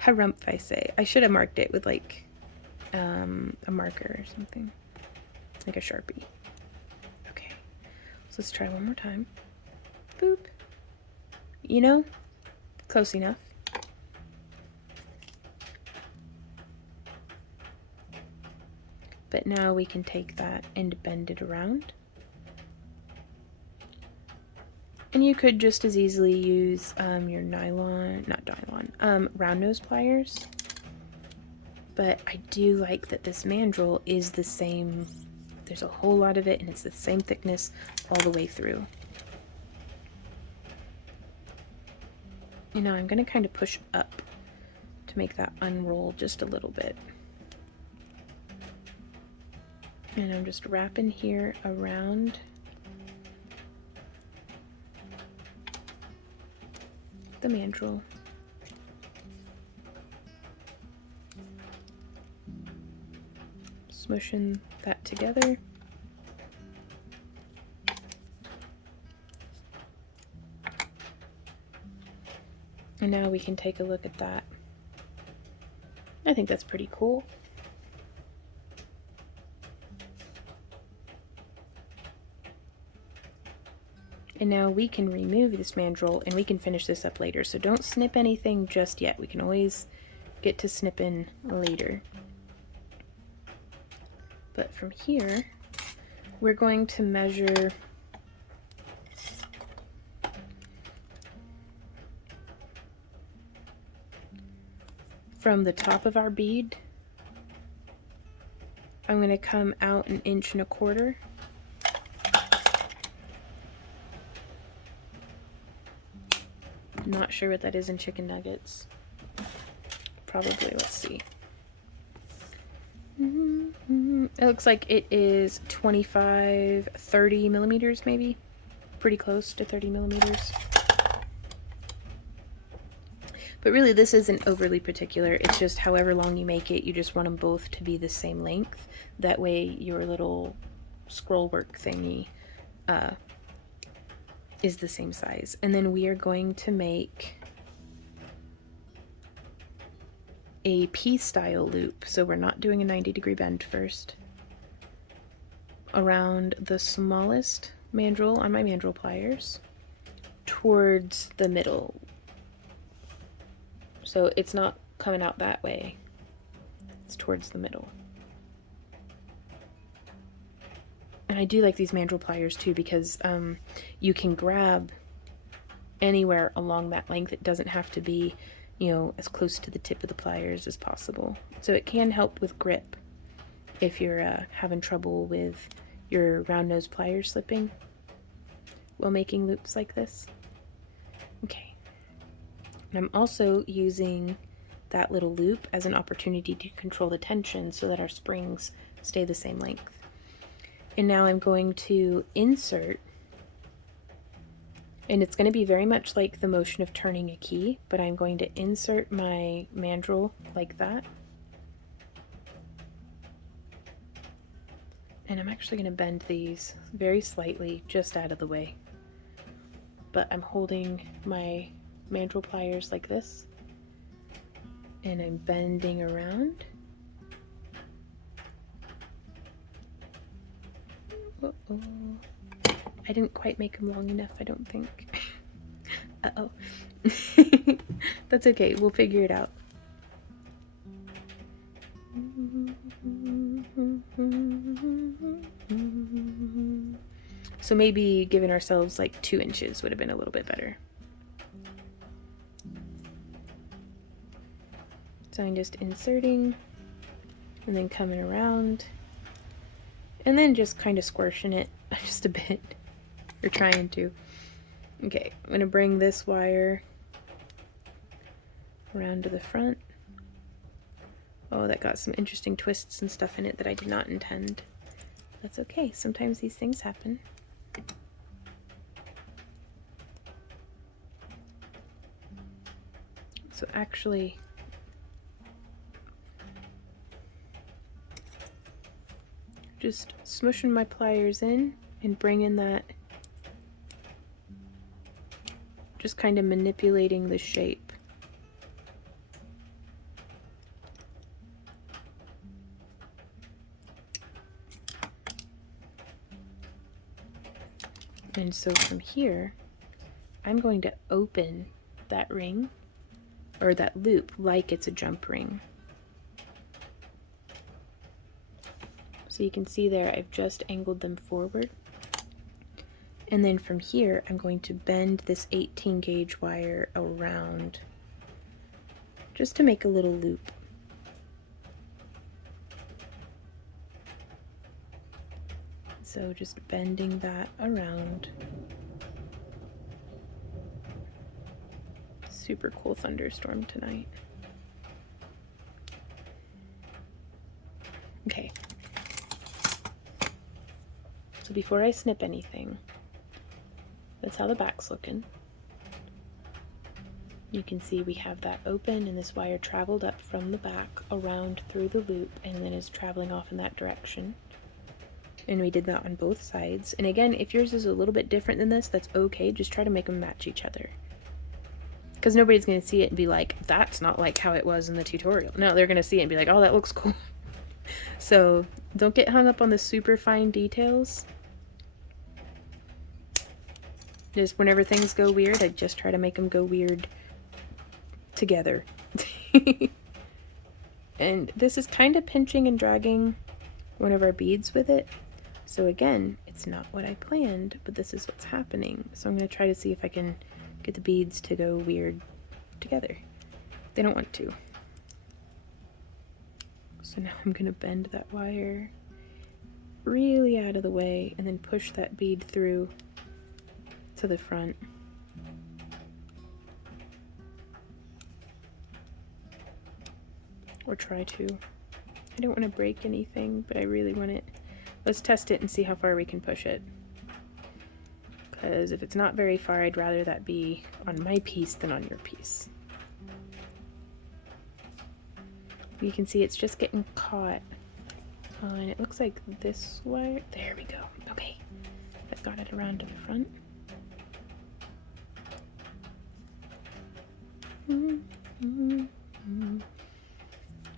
Harumph, I say. I should have marked it with like a marker or something. Like a Sharpie. Let's try one more time. Boop. Close enough. But now we can take that and bend it around. And you could just as easily use your round nose pliers. But I do like that this mandrel is the same. There's a whole lot of it, and it's the same thickness all the way through. And now I'm going to kind of push up to make that unroll just a little bit. And I'm just wrapping here around the mandrel. Smushing that together. And now we can take a look at that. I think that's pretty cool. And now we can remove this mandrel and we can finish this up later. So don't snip anything just yet. We can always get to snipping later. But from here, we're going to measure from the top of our bead. I'm going to come out 1.25 inches. Not sure what that is in chicken nuggets. Probably, let's see. It looks like it is 30 millimeters maybe. Pretty close to 30 millimeters. But really this isn't overly particular. It's just however long you make it, you just want them both to be the same length. That way your little scroll work thingy is the same size. And then we are going to make a P-style loop. So we're not doing a 90-degree bend first. Around the smallest mandrel on my mandrel pliers towards the middle. So it's not coming out that way. It's towards the middle. And I do like these mandrel pliers too because you can grab anywhere along that length. It doesn't have to be, you know, as close to the tip of the pliers as possible. So it can help with grip if you're having trouble with your round nose pliers slipping while making loops like this. Okay. And I'm also using that little loop as an opportunity to control the tension so that our springs stay the same length. And now I'm going to insert, and it's going to be very much like the motion of turning a key, but I'm going to insert my mandrel like that. And I'm actually going to bend these very slightly just out of the way. But I'm holding my mandrel pliers like this, and I'm bending around. Uh-oh. I didn't quite make them long enough, I don't think. Uh-oh. That's okay, we'll figure it out. So maybe giving ourselves like 2 inches would have been a little bit better. So I'm just inserting and then coming around and then just kind of squishing it just a bit, or trying to. Okay, I'm going to bring this wire around to the front. Oh, that got some interesting twists and stuff in it that I did not intend. That's okay, sometimes these things happen. So actually, just smushing my pliers in and bringing that, just kind of manipulating the shape. And so from here, I'm going to open that ring, or that loop, like it's a jump ring. So you can see there, I've just angled them forward. And then from here, I'm going to bend this 18 gauge wire around, just to make a little loop. So just bending that around. Super cool thunderstorm tonight. Okay. So before I snip anything, that's how the back's looking. You can see we have that open and this wire traveled up from the back around through the loop and then is traveling off in that direction. And we did that on both sides. And again, if yours is a little bit different than this, that's okay. Just try to make them match each other. Because nobody's going to see it and be like, that's not like how it was in the tutorial. No, they're going to see it and be like, oh, that looks cool. So don't get hung up on the super fine details. Just whenever things go weird, I just try to make them go weird together. And this is kind of pinching and dragging one of our beads with it. So again, it's not what I planned, but this is what's happening. So I'm going to try to see if I can get the beads to go weird together. They don't want to. So now I'm going to bend that wire really out of the way and then push that bead through to the front. Or try to. I don't want to break anything, but I really want it. Let's test it and see how far we can push it. Because if it's not very far, I'd rather that be on my piece than on your piece. You can see it's just getting caught on, it looks like this wire. There we go. Okay. I've got it around to the front.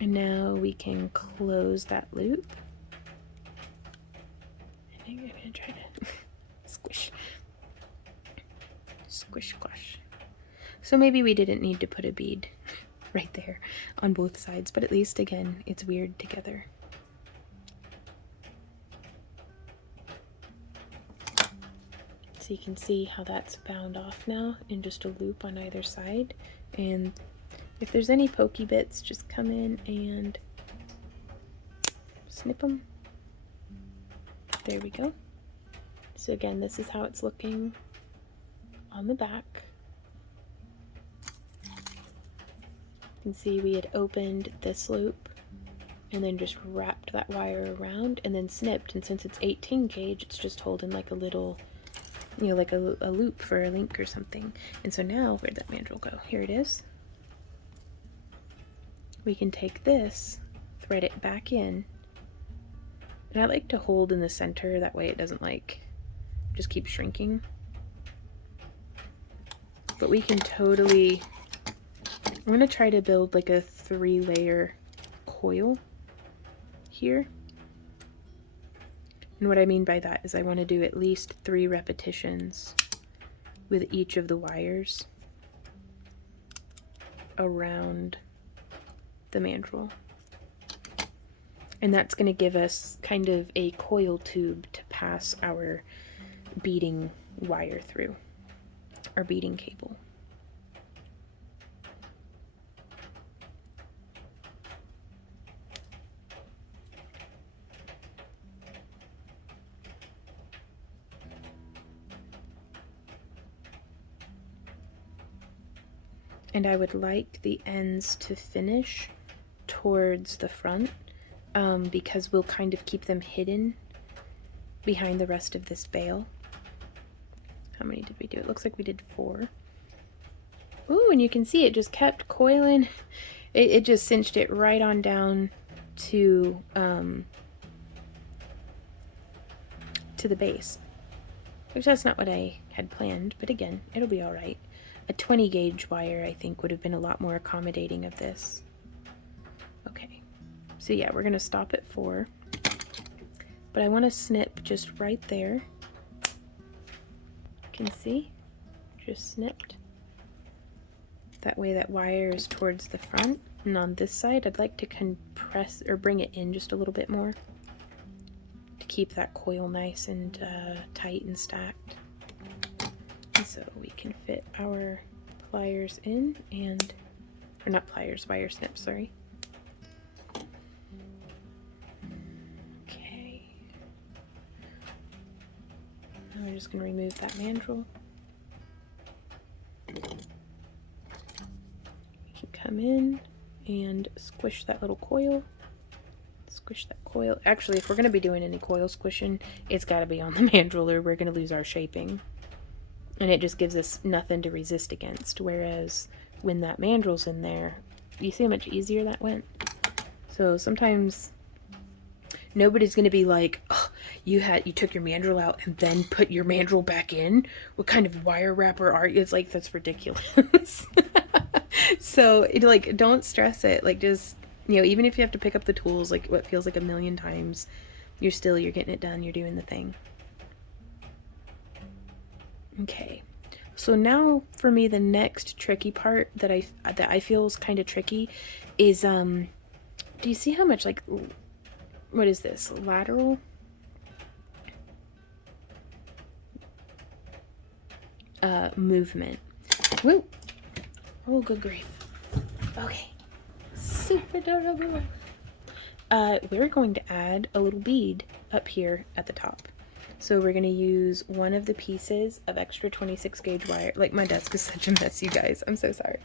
And now we can close that loop. And I'm going to try to squish. Squish, squash. So maybe we didn't need to put a bead right there on both sides, but at least, again, it's weird together. So you can see how that's bound off now in just a loop on either side. And if there's any pokey bits, just come in and snip them. There we go. So again, this is how it's looking on the back. You can see we had opened this loop and then just wrapped that wire around and then snipped. And since it's 18 gauge, it's just holding like a little, you know, like a loop for a link or something. And so now, where'd that mandrel go? Here it is. We can take this, thread it back in, and I like to hold in the center, that way it doesn't like just keep shrinking. But we can totally, I'm going to try to build like a 3-layer coil here. And what I mean by that is I want to do at least 3 repetitions with each of the wires around the mandrel. And that's going to give us kind of a coil tube to pass our beading wire through, our beading cable. And I would like the ends to finish towards the front, because we'll kind of keep them hidden behind the rest of this bail. How many did we do? It looks like we did 4. Ooh, and you can see it just kept coiling. It just cinched it right on down to the base, which that's not what I had planned, but again, it'll be all right. A 20 gauge wire, I think, would have been a lot more accommodating of this. Okay, so yeah, we're gonna stop at 4, but I want to snip just right there. You can see, just snipped. That way that wire is towards the front, and on this side, I'd like to compress or bring it in just a little bit more to keep that coil nice and tight and stacked. So we can fit our pliers in and, or not pliers, wire snips, sorry. Okay. Now we're just going to remove that mandrel. You can come in and squish that little coil. Squish that coil. Actually, if we're going to be doing any coil squishing, it's got to be on the mandrel or we're going to lose our shaping. And it just gives us nothing to resist against, whereas when that mandrel's in there, you see how much easier that went? So sometimes Nobody's gonna be like, oh, you took your mandrel out and then put your mandrel back in. What kind of wire wrapper are you? It's like, that's ridiculous. So like, don't stress it. Like, just, you know, even if you have to pick up the tools like what feels like a million times, you're getting it done. You're doing the thing. Okay. So now for me, the next tricky part that I feel is kind of tricky is do you see how much, like, what is this, lateral movement? Woo! Oh, good grief. Okay, super adorable. We're going to add a little bead up here at the top. So we're going to use one of the pieces of extra 26 gauge wire. Like, my desk is such a mess, you guys. I'm so sorry.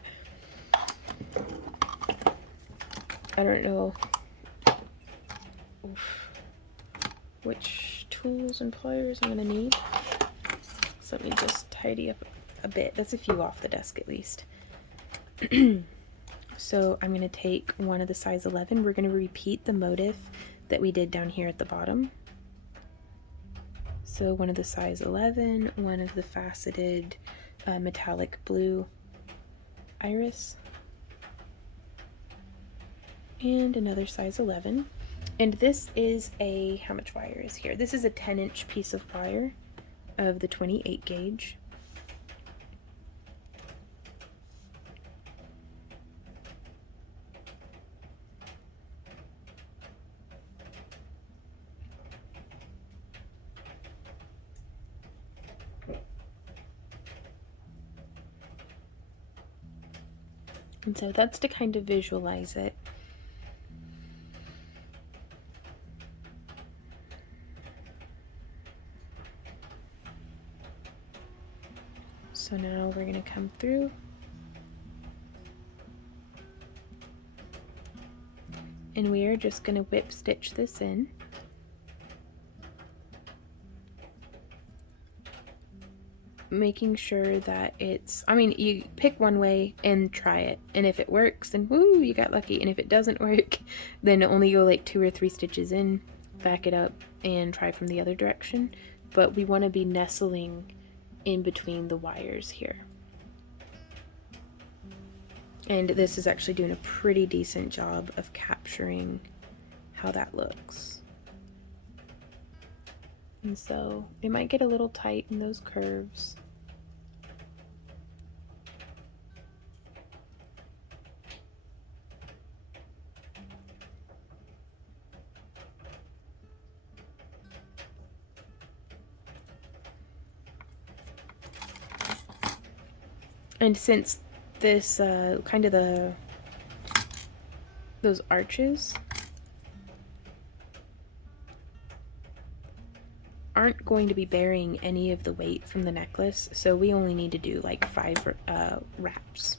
I don't know which tools and pliers I'm going to need. So let me just tidy up a bit. That's a few off the desk at least. So I'm going to take one of the size 11. We're going to repeat the motif that we did down here at the bottom. So one of the size 11, one of the faceted metallic blue iris, and another size 11. And this is a, how much wire is here? This is a 10-inch piece of wire of the 28 gauge. And so that's to kind of visualize it. So now we're going to come through and we are just going to whip stitch this in. Making sure that it's, I mean, you pick one way and try it, and if it works, then woo, you got lucky, and if it doesn't work, then only go like 2 or 3 stitches in, back it up, and try from the other direction. But we want to be nestling in between the wires here. And this is actually doing a pretty decent job of capturing how that looks. And so it might get a little tight in those curves. And since this kind of those arches aren't going to be bearing any of the weight from the necklace, so we only need to do like 5 wraps.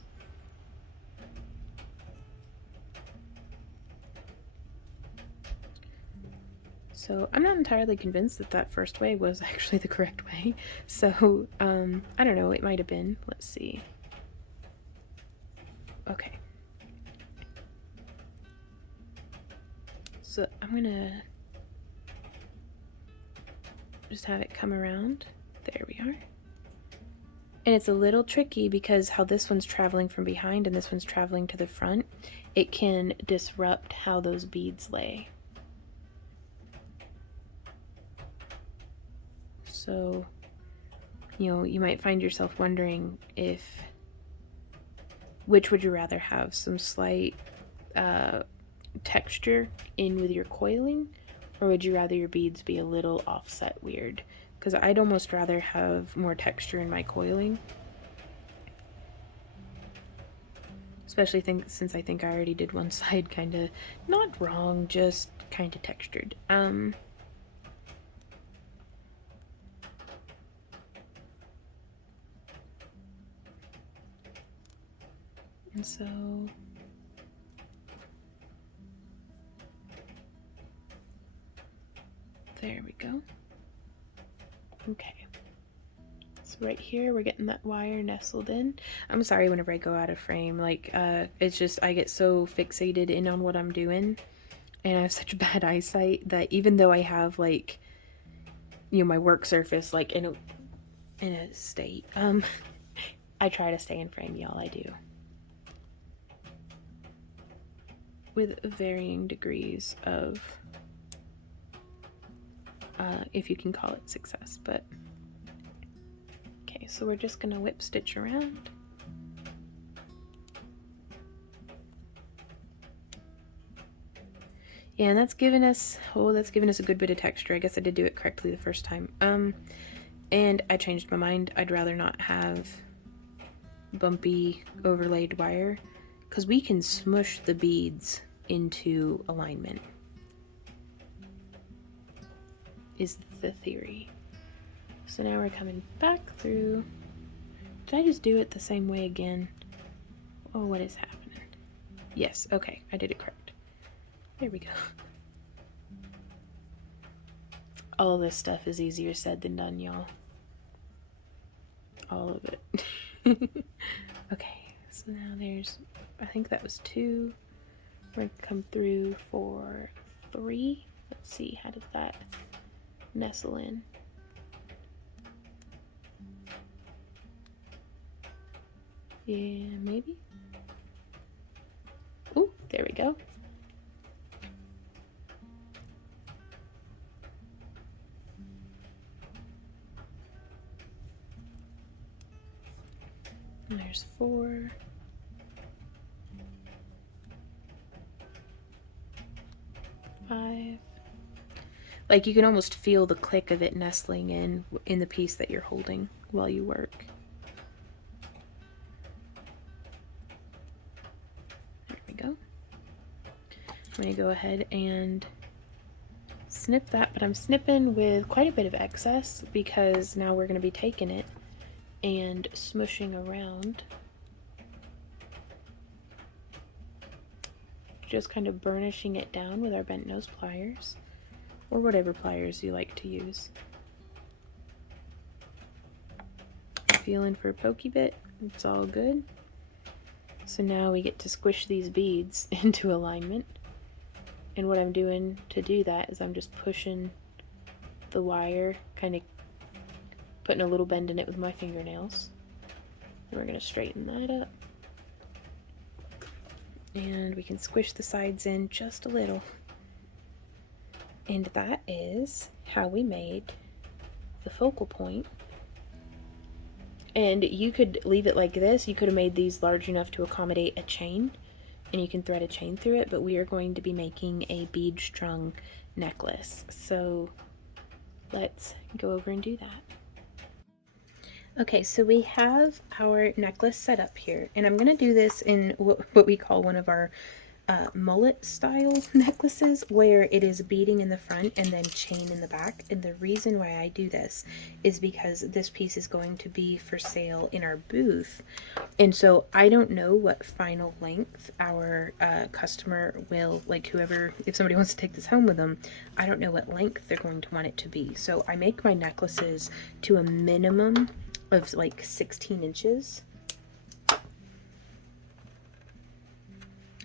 So I'm not entirely convinced that that first way was actually the correct way. So I don't know, it might have been. Let's see. Okay. So I'm gonna just have it come around. There we are. And it's a little tricky because how this one's traveling from behind and this one's traveling to the front, it can disrupt how those beads lay. So, you know, you might find yourself wondering which would you rather have, some slight texture in with your coiling, or would you rather your beads be a little offset weird? Because I'd almost rather have more texture in my coiling. Especially since I think I already did one side kind of, not wrong, just kind of textured. And so there we go. Okay. So right here we're getting that wire nestled in. I'm sorry whenever I go out of frame, like it's just I get so fixated in on what I'm doing and I have such bad eyesight that even though I have like, you know, my work surface like in a state, I try to stay in frame, y'all. I do, with varying degrees of if you can call it success. But okay, so we're just gonna whip stitch around. Yeah, and that's given us a good bit of texture. I guess I did do it correctly the first time. And I changed my mind. I'd rather not have bumpy overlaid wire because we can smush the beads into alignment, is the theory. So now we're coming back through. Did I just do it the same way again? Oh, what is happening? Yes, okay, I did it correct. There we go. All of this stuff is easier said than done, y'all. All of it. Okay, so now there's, I think that was 2. We're gonna come through for 3. Let's see, how did that nestle in? Yeah, maybe. Ooh, there we go. And there's 4. 5. Like you can almost feel the click of it nestling in the piece that you're holding while you work. There we go. I'm going to go ahead and snip that, but I'm snipping with quite a bit of excess because now we're going to be taking it and smushing around, just kind of burnishing it down with our bent nose pliers or whatever pliers you like to use. Feeling for a pokey bit, it's all good. So now we get to squish these beads into alignment, and what I'm doing to do that is I'm just pushing the wire, kind of putting a little bend in it with my fingernails. And we're going to straighten that up. And we can squish the sides in just a little. And that is how we made the focal point. And you could leave it like this. You could have made these large enough to accommodate a chain, and you can thread a chain through it, but we are going to be making a bead strung necklace. So let's go over and do that. Okay, so we have our necklace set up here, and I'm going to do this in what we call one of our mullet style necklaces, where it is beading in the front and then chain in the back. And the reason why I do this is because this piece is going to be for sale in our booth, and so I don't know what final length our customer will, like whoever, if somebody wants to take this home with them, I don't know what length they're going to want it to be. So I make my necklaces to a minimum of like 16 inches.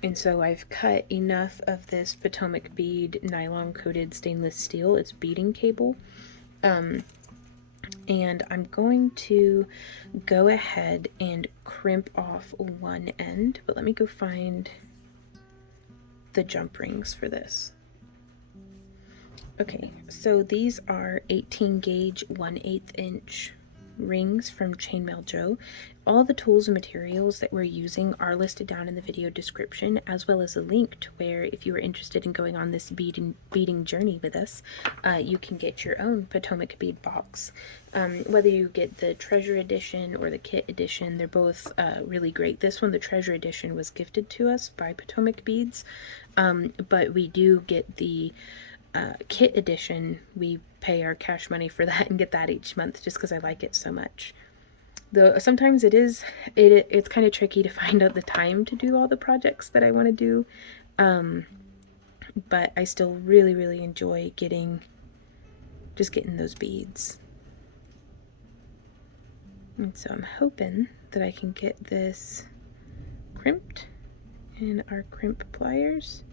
And so I've cut enough of this Potomac bead nylon coated stainless steel, it's beading cable, and I'm going to go ahead and crimp off one end, but let me go find the jump rings for this. Okay, so these are 18 gauge 1/8 inch rings from Chainmail Joe. All the tools and materials that we're using are listed down in the video description, as well as a link to where, if you are interested in going on this beading journey with us, you can get your own Potomac Bead Box. Whether you get the Treasure Edition or the Kit Edition, they're both really great. This one, the Treasure Edition, was gifted to us by Potomac Beads, but we do get the Kit Edition. We pay our cash money for that and get that each month just because I like it so much. Though sometimes it's kind of tricky to find out the time to do all the projects that I want to do, but I still really enjoy getting those beads. And so I'm hoping that I can get this crimped in our crimp pliers.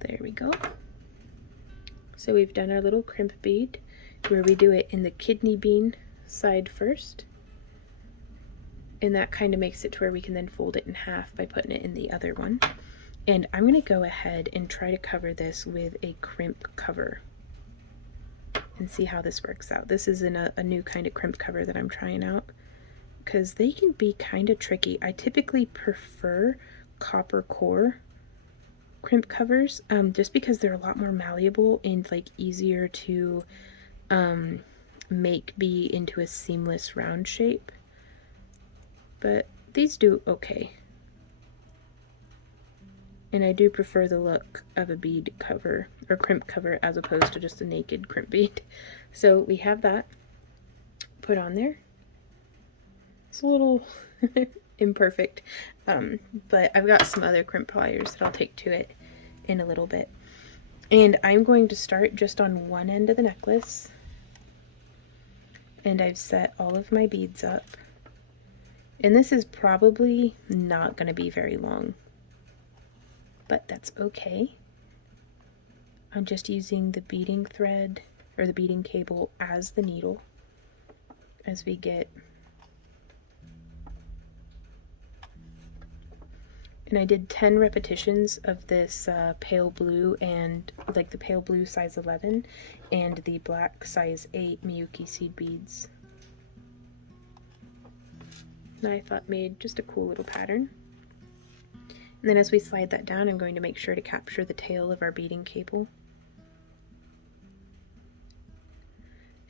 There we go. So we've done our little crimp bead where we do it in the kidney bean side first. And that kind of makes it to where we can then fold it in half by putting it in the other one. And I'm going to go ahead and try to cover this with a crimp cover and see how this works out. This is a new kind of crimp cover that I'm trying out because they can be kind of tricky. I typically prefer copper core crimp covers just because they're a lot more malleable and like easier to make be into a seamless round shape. But these do okay. And I do prefer the look of a bead cover or crimp cover as opposed to just a naked crimp bead. So we have that put on there. It's a little imperfect, but I've got some other crimp pliers that I'll take to it in a little bit. And I'm going to start just on one end of the necklace. And I've set all of my beads up. And this is probably not going to be very long, but that's okay. I'm just using the beading thread or the beading cable as the needle as we get. And I did 10 repetitions of this pale blue and like the pale blue size 11 and the black size 8 Miyuki seed beads. That I thought made just a cool little pattern. And then as we slide that down, I'm going to make sure to capture the tail of our beading cable.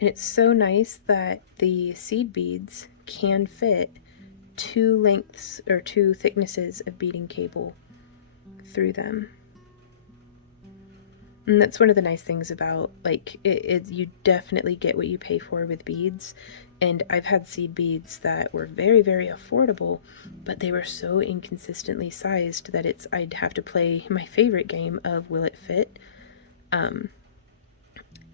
And it's so nice that the seed beads can fit 2 lengths or 2 thicknesses of beading cable through them. And that's one of the nice things about, like, you definitely get what you pay for with beads. And I've had seed beads that were very, very affordable, but they were so inconsistently sized that I'd have to play my favorite game of will it fit? And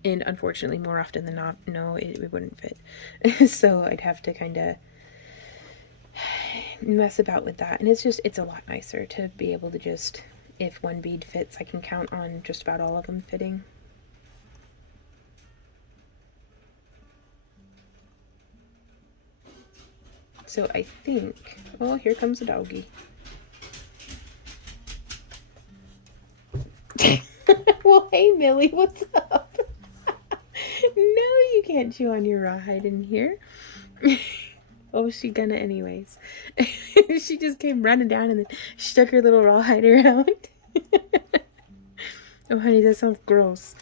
unfortunately, more often than not, no, it wouldn't fit. So I'd have to kind of mess about with that. And it's a lot nicer to be able to just, if one bead fits, I can count on just about all of them fitting. So I think, oh, here comes a doggy. Well, hey, Millie, what's up? No, you can't chew on your rawhide in here. Oh, she gonna anyways. She just came running down and then stuck her little rawhide around. Oh, honey, that sounds gross.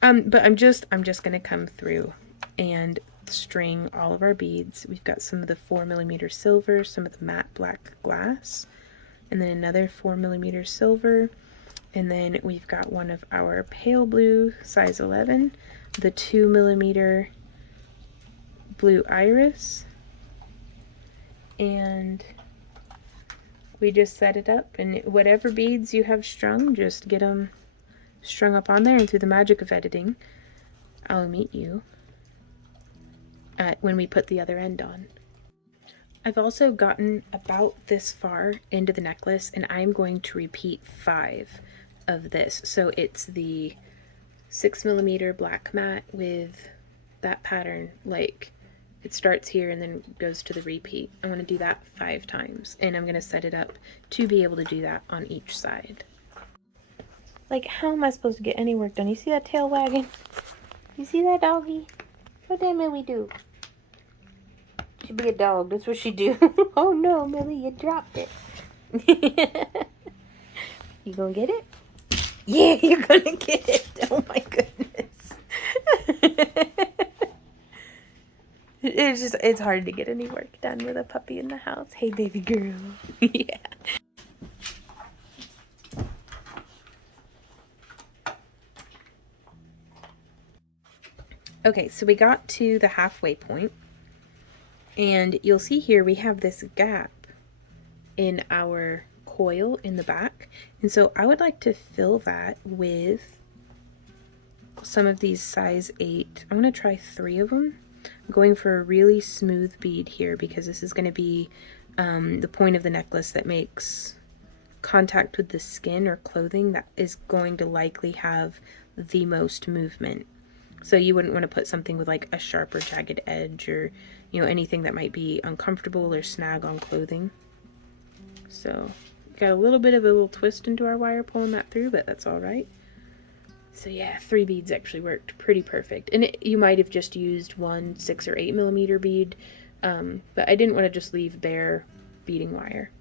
But I'm just gonna come through and string all of our beads. We've got some of the 4mm silver, some of the matte black glass, and then another 4mm silver, and then we've got one of our pale blue size 11, the 2mm blue iris, and we just set it up, and whatever beads you have strung, just get them strung up on there, and through the magic of editing, I'll meet you when we put the other end on. I've also gotten about this far into the necklace, and I'm going to repeat 5 of this. So it's the 6mm black mat with that pattern, like it starts here and then goes to the repeat. I'm going to do that 5 times, and I'm going to set it up to be able to do that on each side. Like, how am I supposed to get any work done? You see that tail wagging? You see that, doggy? What did Millie do? She be a dog. That's what she do. Oh no, Millie, you dropped it. You gonna get it? Yeah, you're gonna get it. Oh my goodness. It's hard to get any work done with a puppy in the house. Hey, baby girl. Yeah. Okay, so we got to the halfway point, and you'll see here we have this gap in our coil in the back, and so I would like to fill that with some of these size 8. I'm going to try 3 of them. I'm going for a really smooth bead here because this is going to be the point of the necklace that makes contact with the skin or clothing that is going to likely have the most movement. So you wouldn't want to put something with like a sharp or jagged edge, or, you know, anything that might be uncomfortable or snag on clothing. So got a little bit of a little twist into our wire pulling that through, but that's all right. So yeah, 3 beads actually worked pretty perfect. And you might have just used one 6 or 8 millimeter bead, but I didn't want to just leave bare beading wire.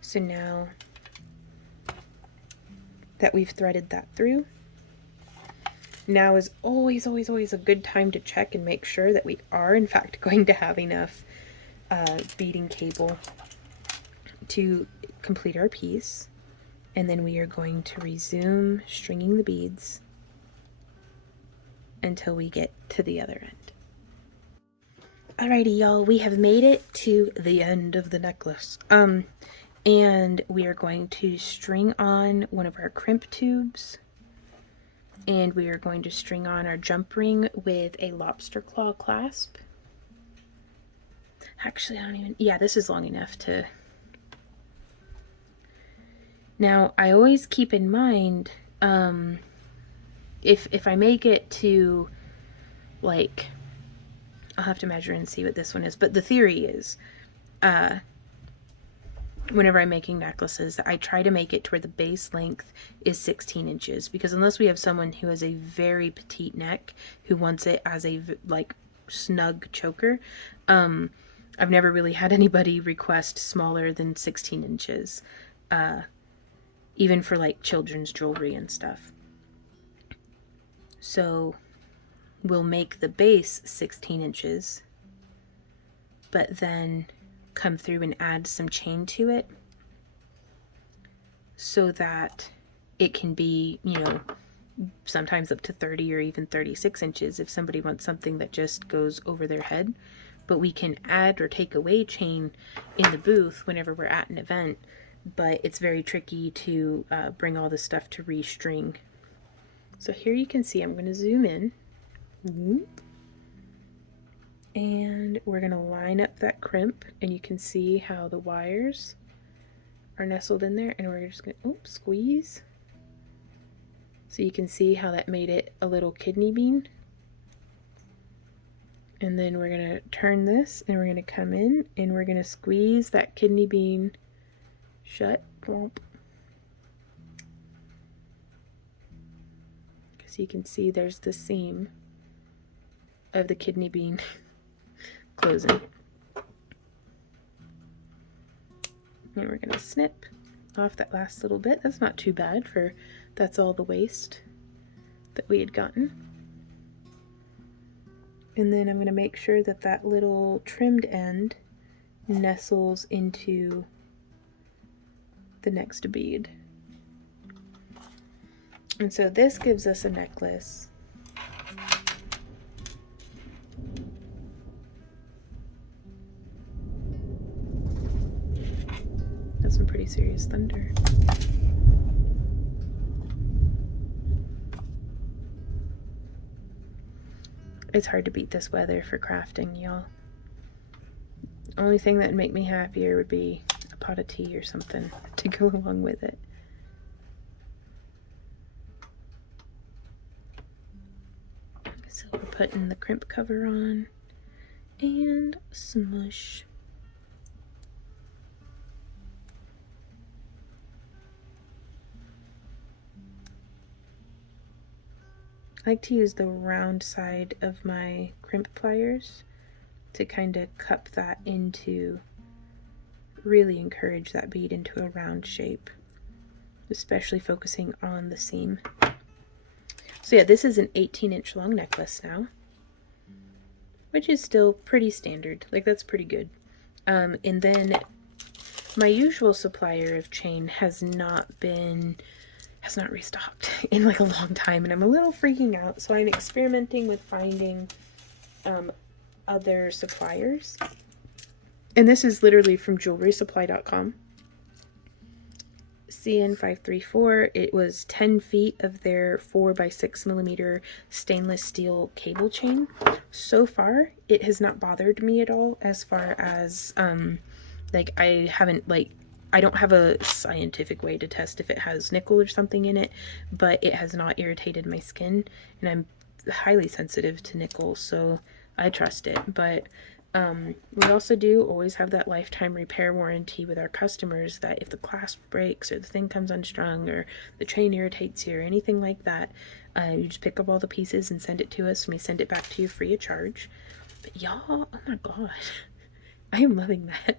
So now that we've threaded that through, now is always a good time to check and make sure that we are in fact going to have enough beading cable to complete our piece. And then we are going to resume stringing the beads until we get to the other end. Alrighty, y'all, we have made it to the end of the necklace. And we are going to string on one of our crimp tubes, and we are going to string on our jump ring with a lobster claw clasp. Actually, I don't even, yeah, this is long enough to... Now, I always keep in mind, if I make it to, like, I'll have to measure and see what this one is, but the theory is, whenever I'm making necklaces, I try to make it to where the base length is 16 inches, because unless we have someone who has a very petite neck who wants it as a like snug choker, I've never really had anybody request smaller than 16 inches, even for like children's jewelry and stuff. So we'll make the base 16 inches, but then come through and add some chain to it so that it can be, you know, sometimes up to 30 or even 36 inches if somebody wants something that just goes over their head. But we can add or take away chain in the booth whenever we're at an event, but it's very tricky to bring all this stuff to restring. So here you can see, I'm going to zoom in. And we're going to line up that crimp, and you can see how the wires are nestled in there, and we're just going to squeeze. So you can see how that made it a little kidney bean. And then we're going to turn this, and we're going to come in, and we're going to squeeze that kidney bean shut. So you can see there's the seam of the kidney bean closing. And we're going to snip off that last little bit. That's not too bad, for that's all the waste that we had gotten. And then I'm going to make sure that that little trimmed end nestles into the next bead. And so this gives us a necklace that's some pretty serious thunder. It's hard to beat this weather for crafting, y'all. Only thing that would make me happier would be a pot of tea or something to go along with it. So we're putting the crimp cover on and smush. I like to use the round side of my crimp pliers to kind of cup that into, really encourage that bead into a round shape, especially focusing on the seam. So yeah, this is an 18-inch long necklace now, which is still pretty standard. Like, that's pretty good. And then my usual supplier of chain has not restocked in like a long time, and I'm a little freaking out. So I'm experimenting with finding other suppliers. And this is literally from jewelrysupply.com. CN534. It was 10 feet of their 4x6 millimeter stainless steel cable chain. So far, it has not bothered me at all, as far as like I haven't like I don't have a scientific way to test if it has nickel or something in it, but it has not irritated my skin, and I'm highly sensitive to nickel, so I trust it. But we also do always have that lifetime repair warranty with our customers, that if the clasp breaks or the thing comes unstrung or the chain irritates you or anything like that, you just pick up all the pieces and send it to us, and we send it back to you free of charge. But y'all, oh my god, I am loving that.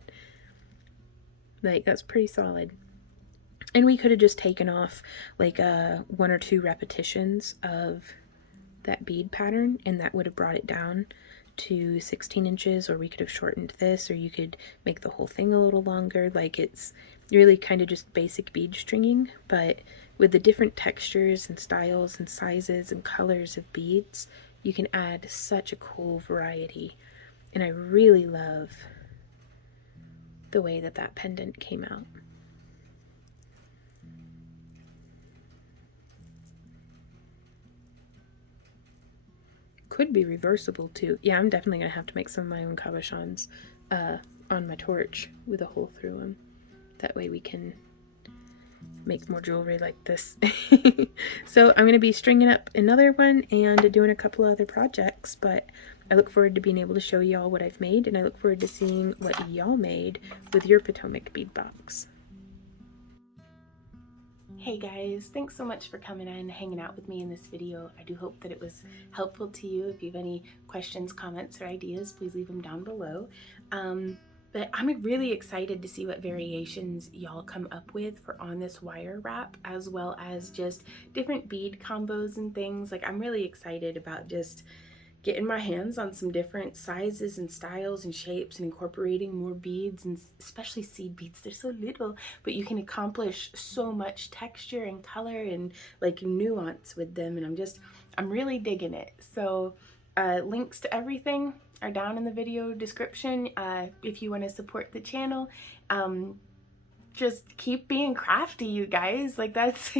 Like, that's pretty solid. And we could have just taken off like 1 or 2 repetitions of that bead pattern, and that would have brought it down to 16 inches, or we could have shortened this, or you could make the whole thing a little longer. Like, it's really kind of just basic bead stringing, but with the different textures and styles and sizes and colors of beads, you can add such a cool variety. And I really love the way that that pendant came out. Could be reversible too. Yeah, I'm definitely gonna have to make some of my own cabochons on my torch with a hole through them. That way we can make more jewelry like this. So I'm gonna be stringing up another one and doing a couple other projects, but I look forward to being able to show y'all what I've made, and I look forward to seeing what y'all made with your Potomac bead box. Hey guys, thanks so much for coming in and hanging out with me in this video. I do hope that it was helpful to you. If you have any questions, comments, or ideas, please leave them down below. But I'm really excited to see what variations y'all come up with for on this wire wrap, as well as just different bead combos and things. Like, I'm really excited about just getting my hands on some different sizes and styles and shapes and incorporating more beads, and especially seed beads. They're so little, but you can accomplish so much texture and color and like nuance with them, and I'm really digging it. So links to everything are down in the video description if you want to support the channel. Just keep being crafty, you guys. Like, that's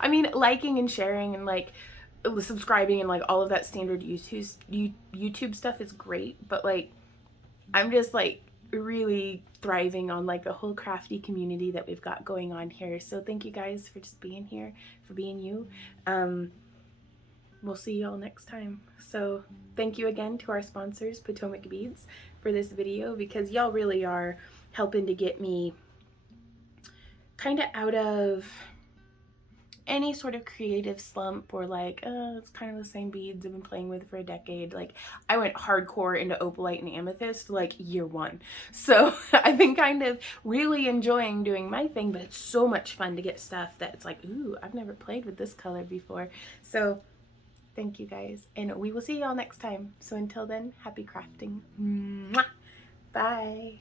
I mean, liking and sharing and like subscribing and like all of that standard YouTube stuff is great, but like, I'm just like really thriving on like the whole crafty community that we've got going on here. So thank you guys for just being here, for being you. We'll see y'all next time. So thank you again to our sponsors, Potomac Beads, for this video, because y'all really are helping to get me kind of out of any sort of creative slump, or like, it's kind of the same beads I've been playing with for a decade. Like, I went hardcore into opalite and amethyst like year 1. So I've been kind of really enjoying doing my thing, but it's so much fun to get stuff that's like, ooh, I've never played with this color before. So thank you guys, and we will see y'all next time. So until then, happy crafting. Mwah! Bye.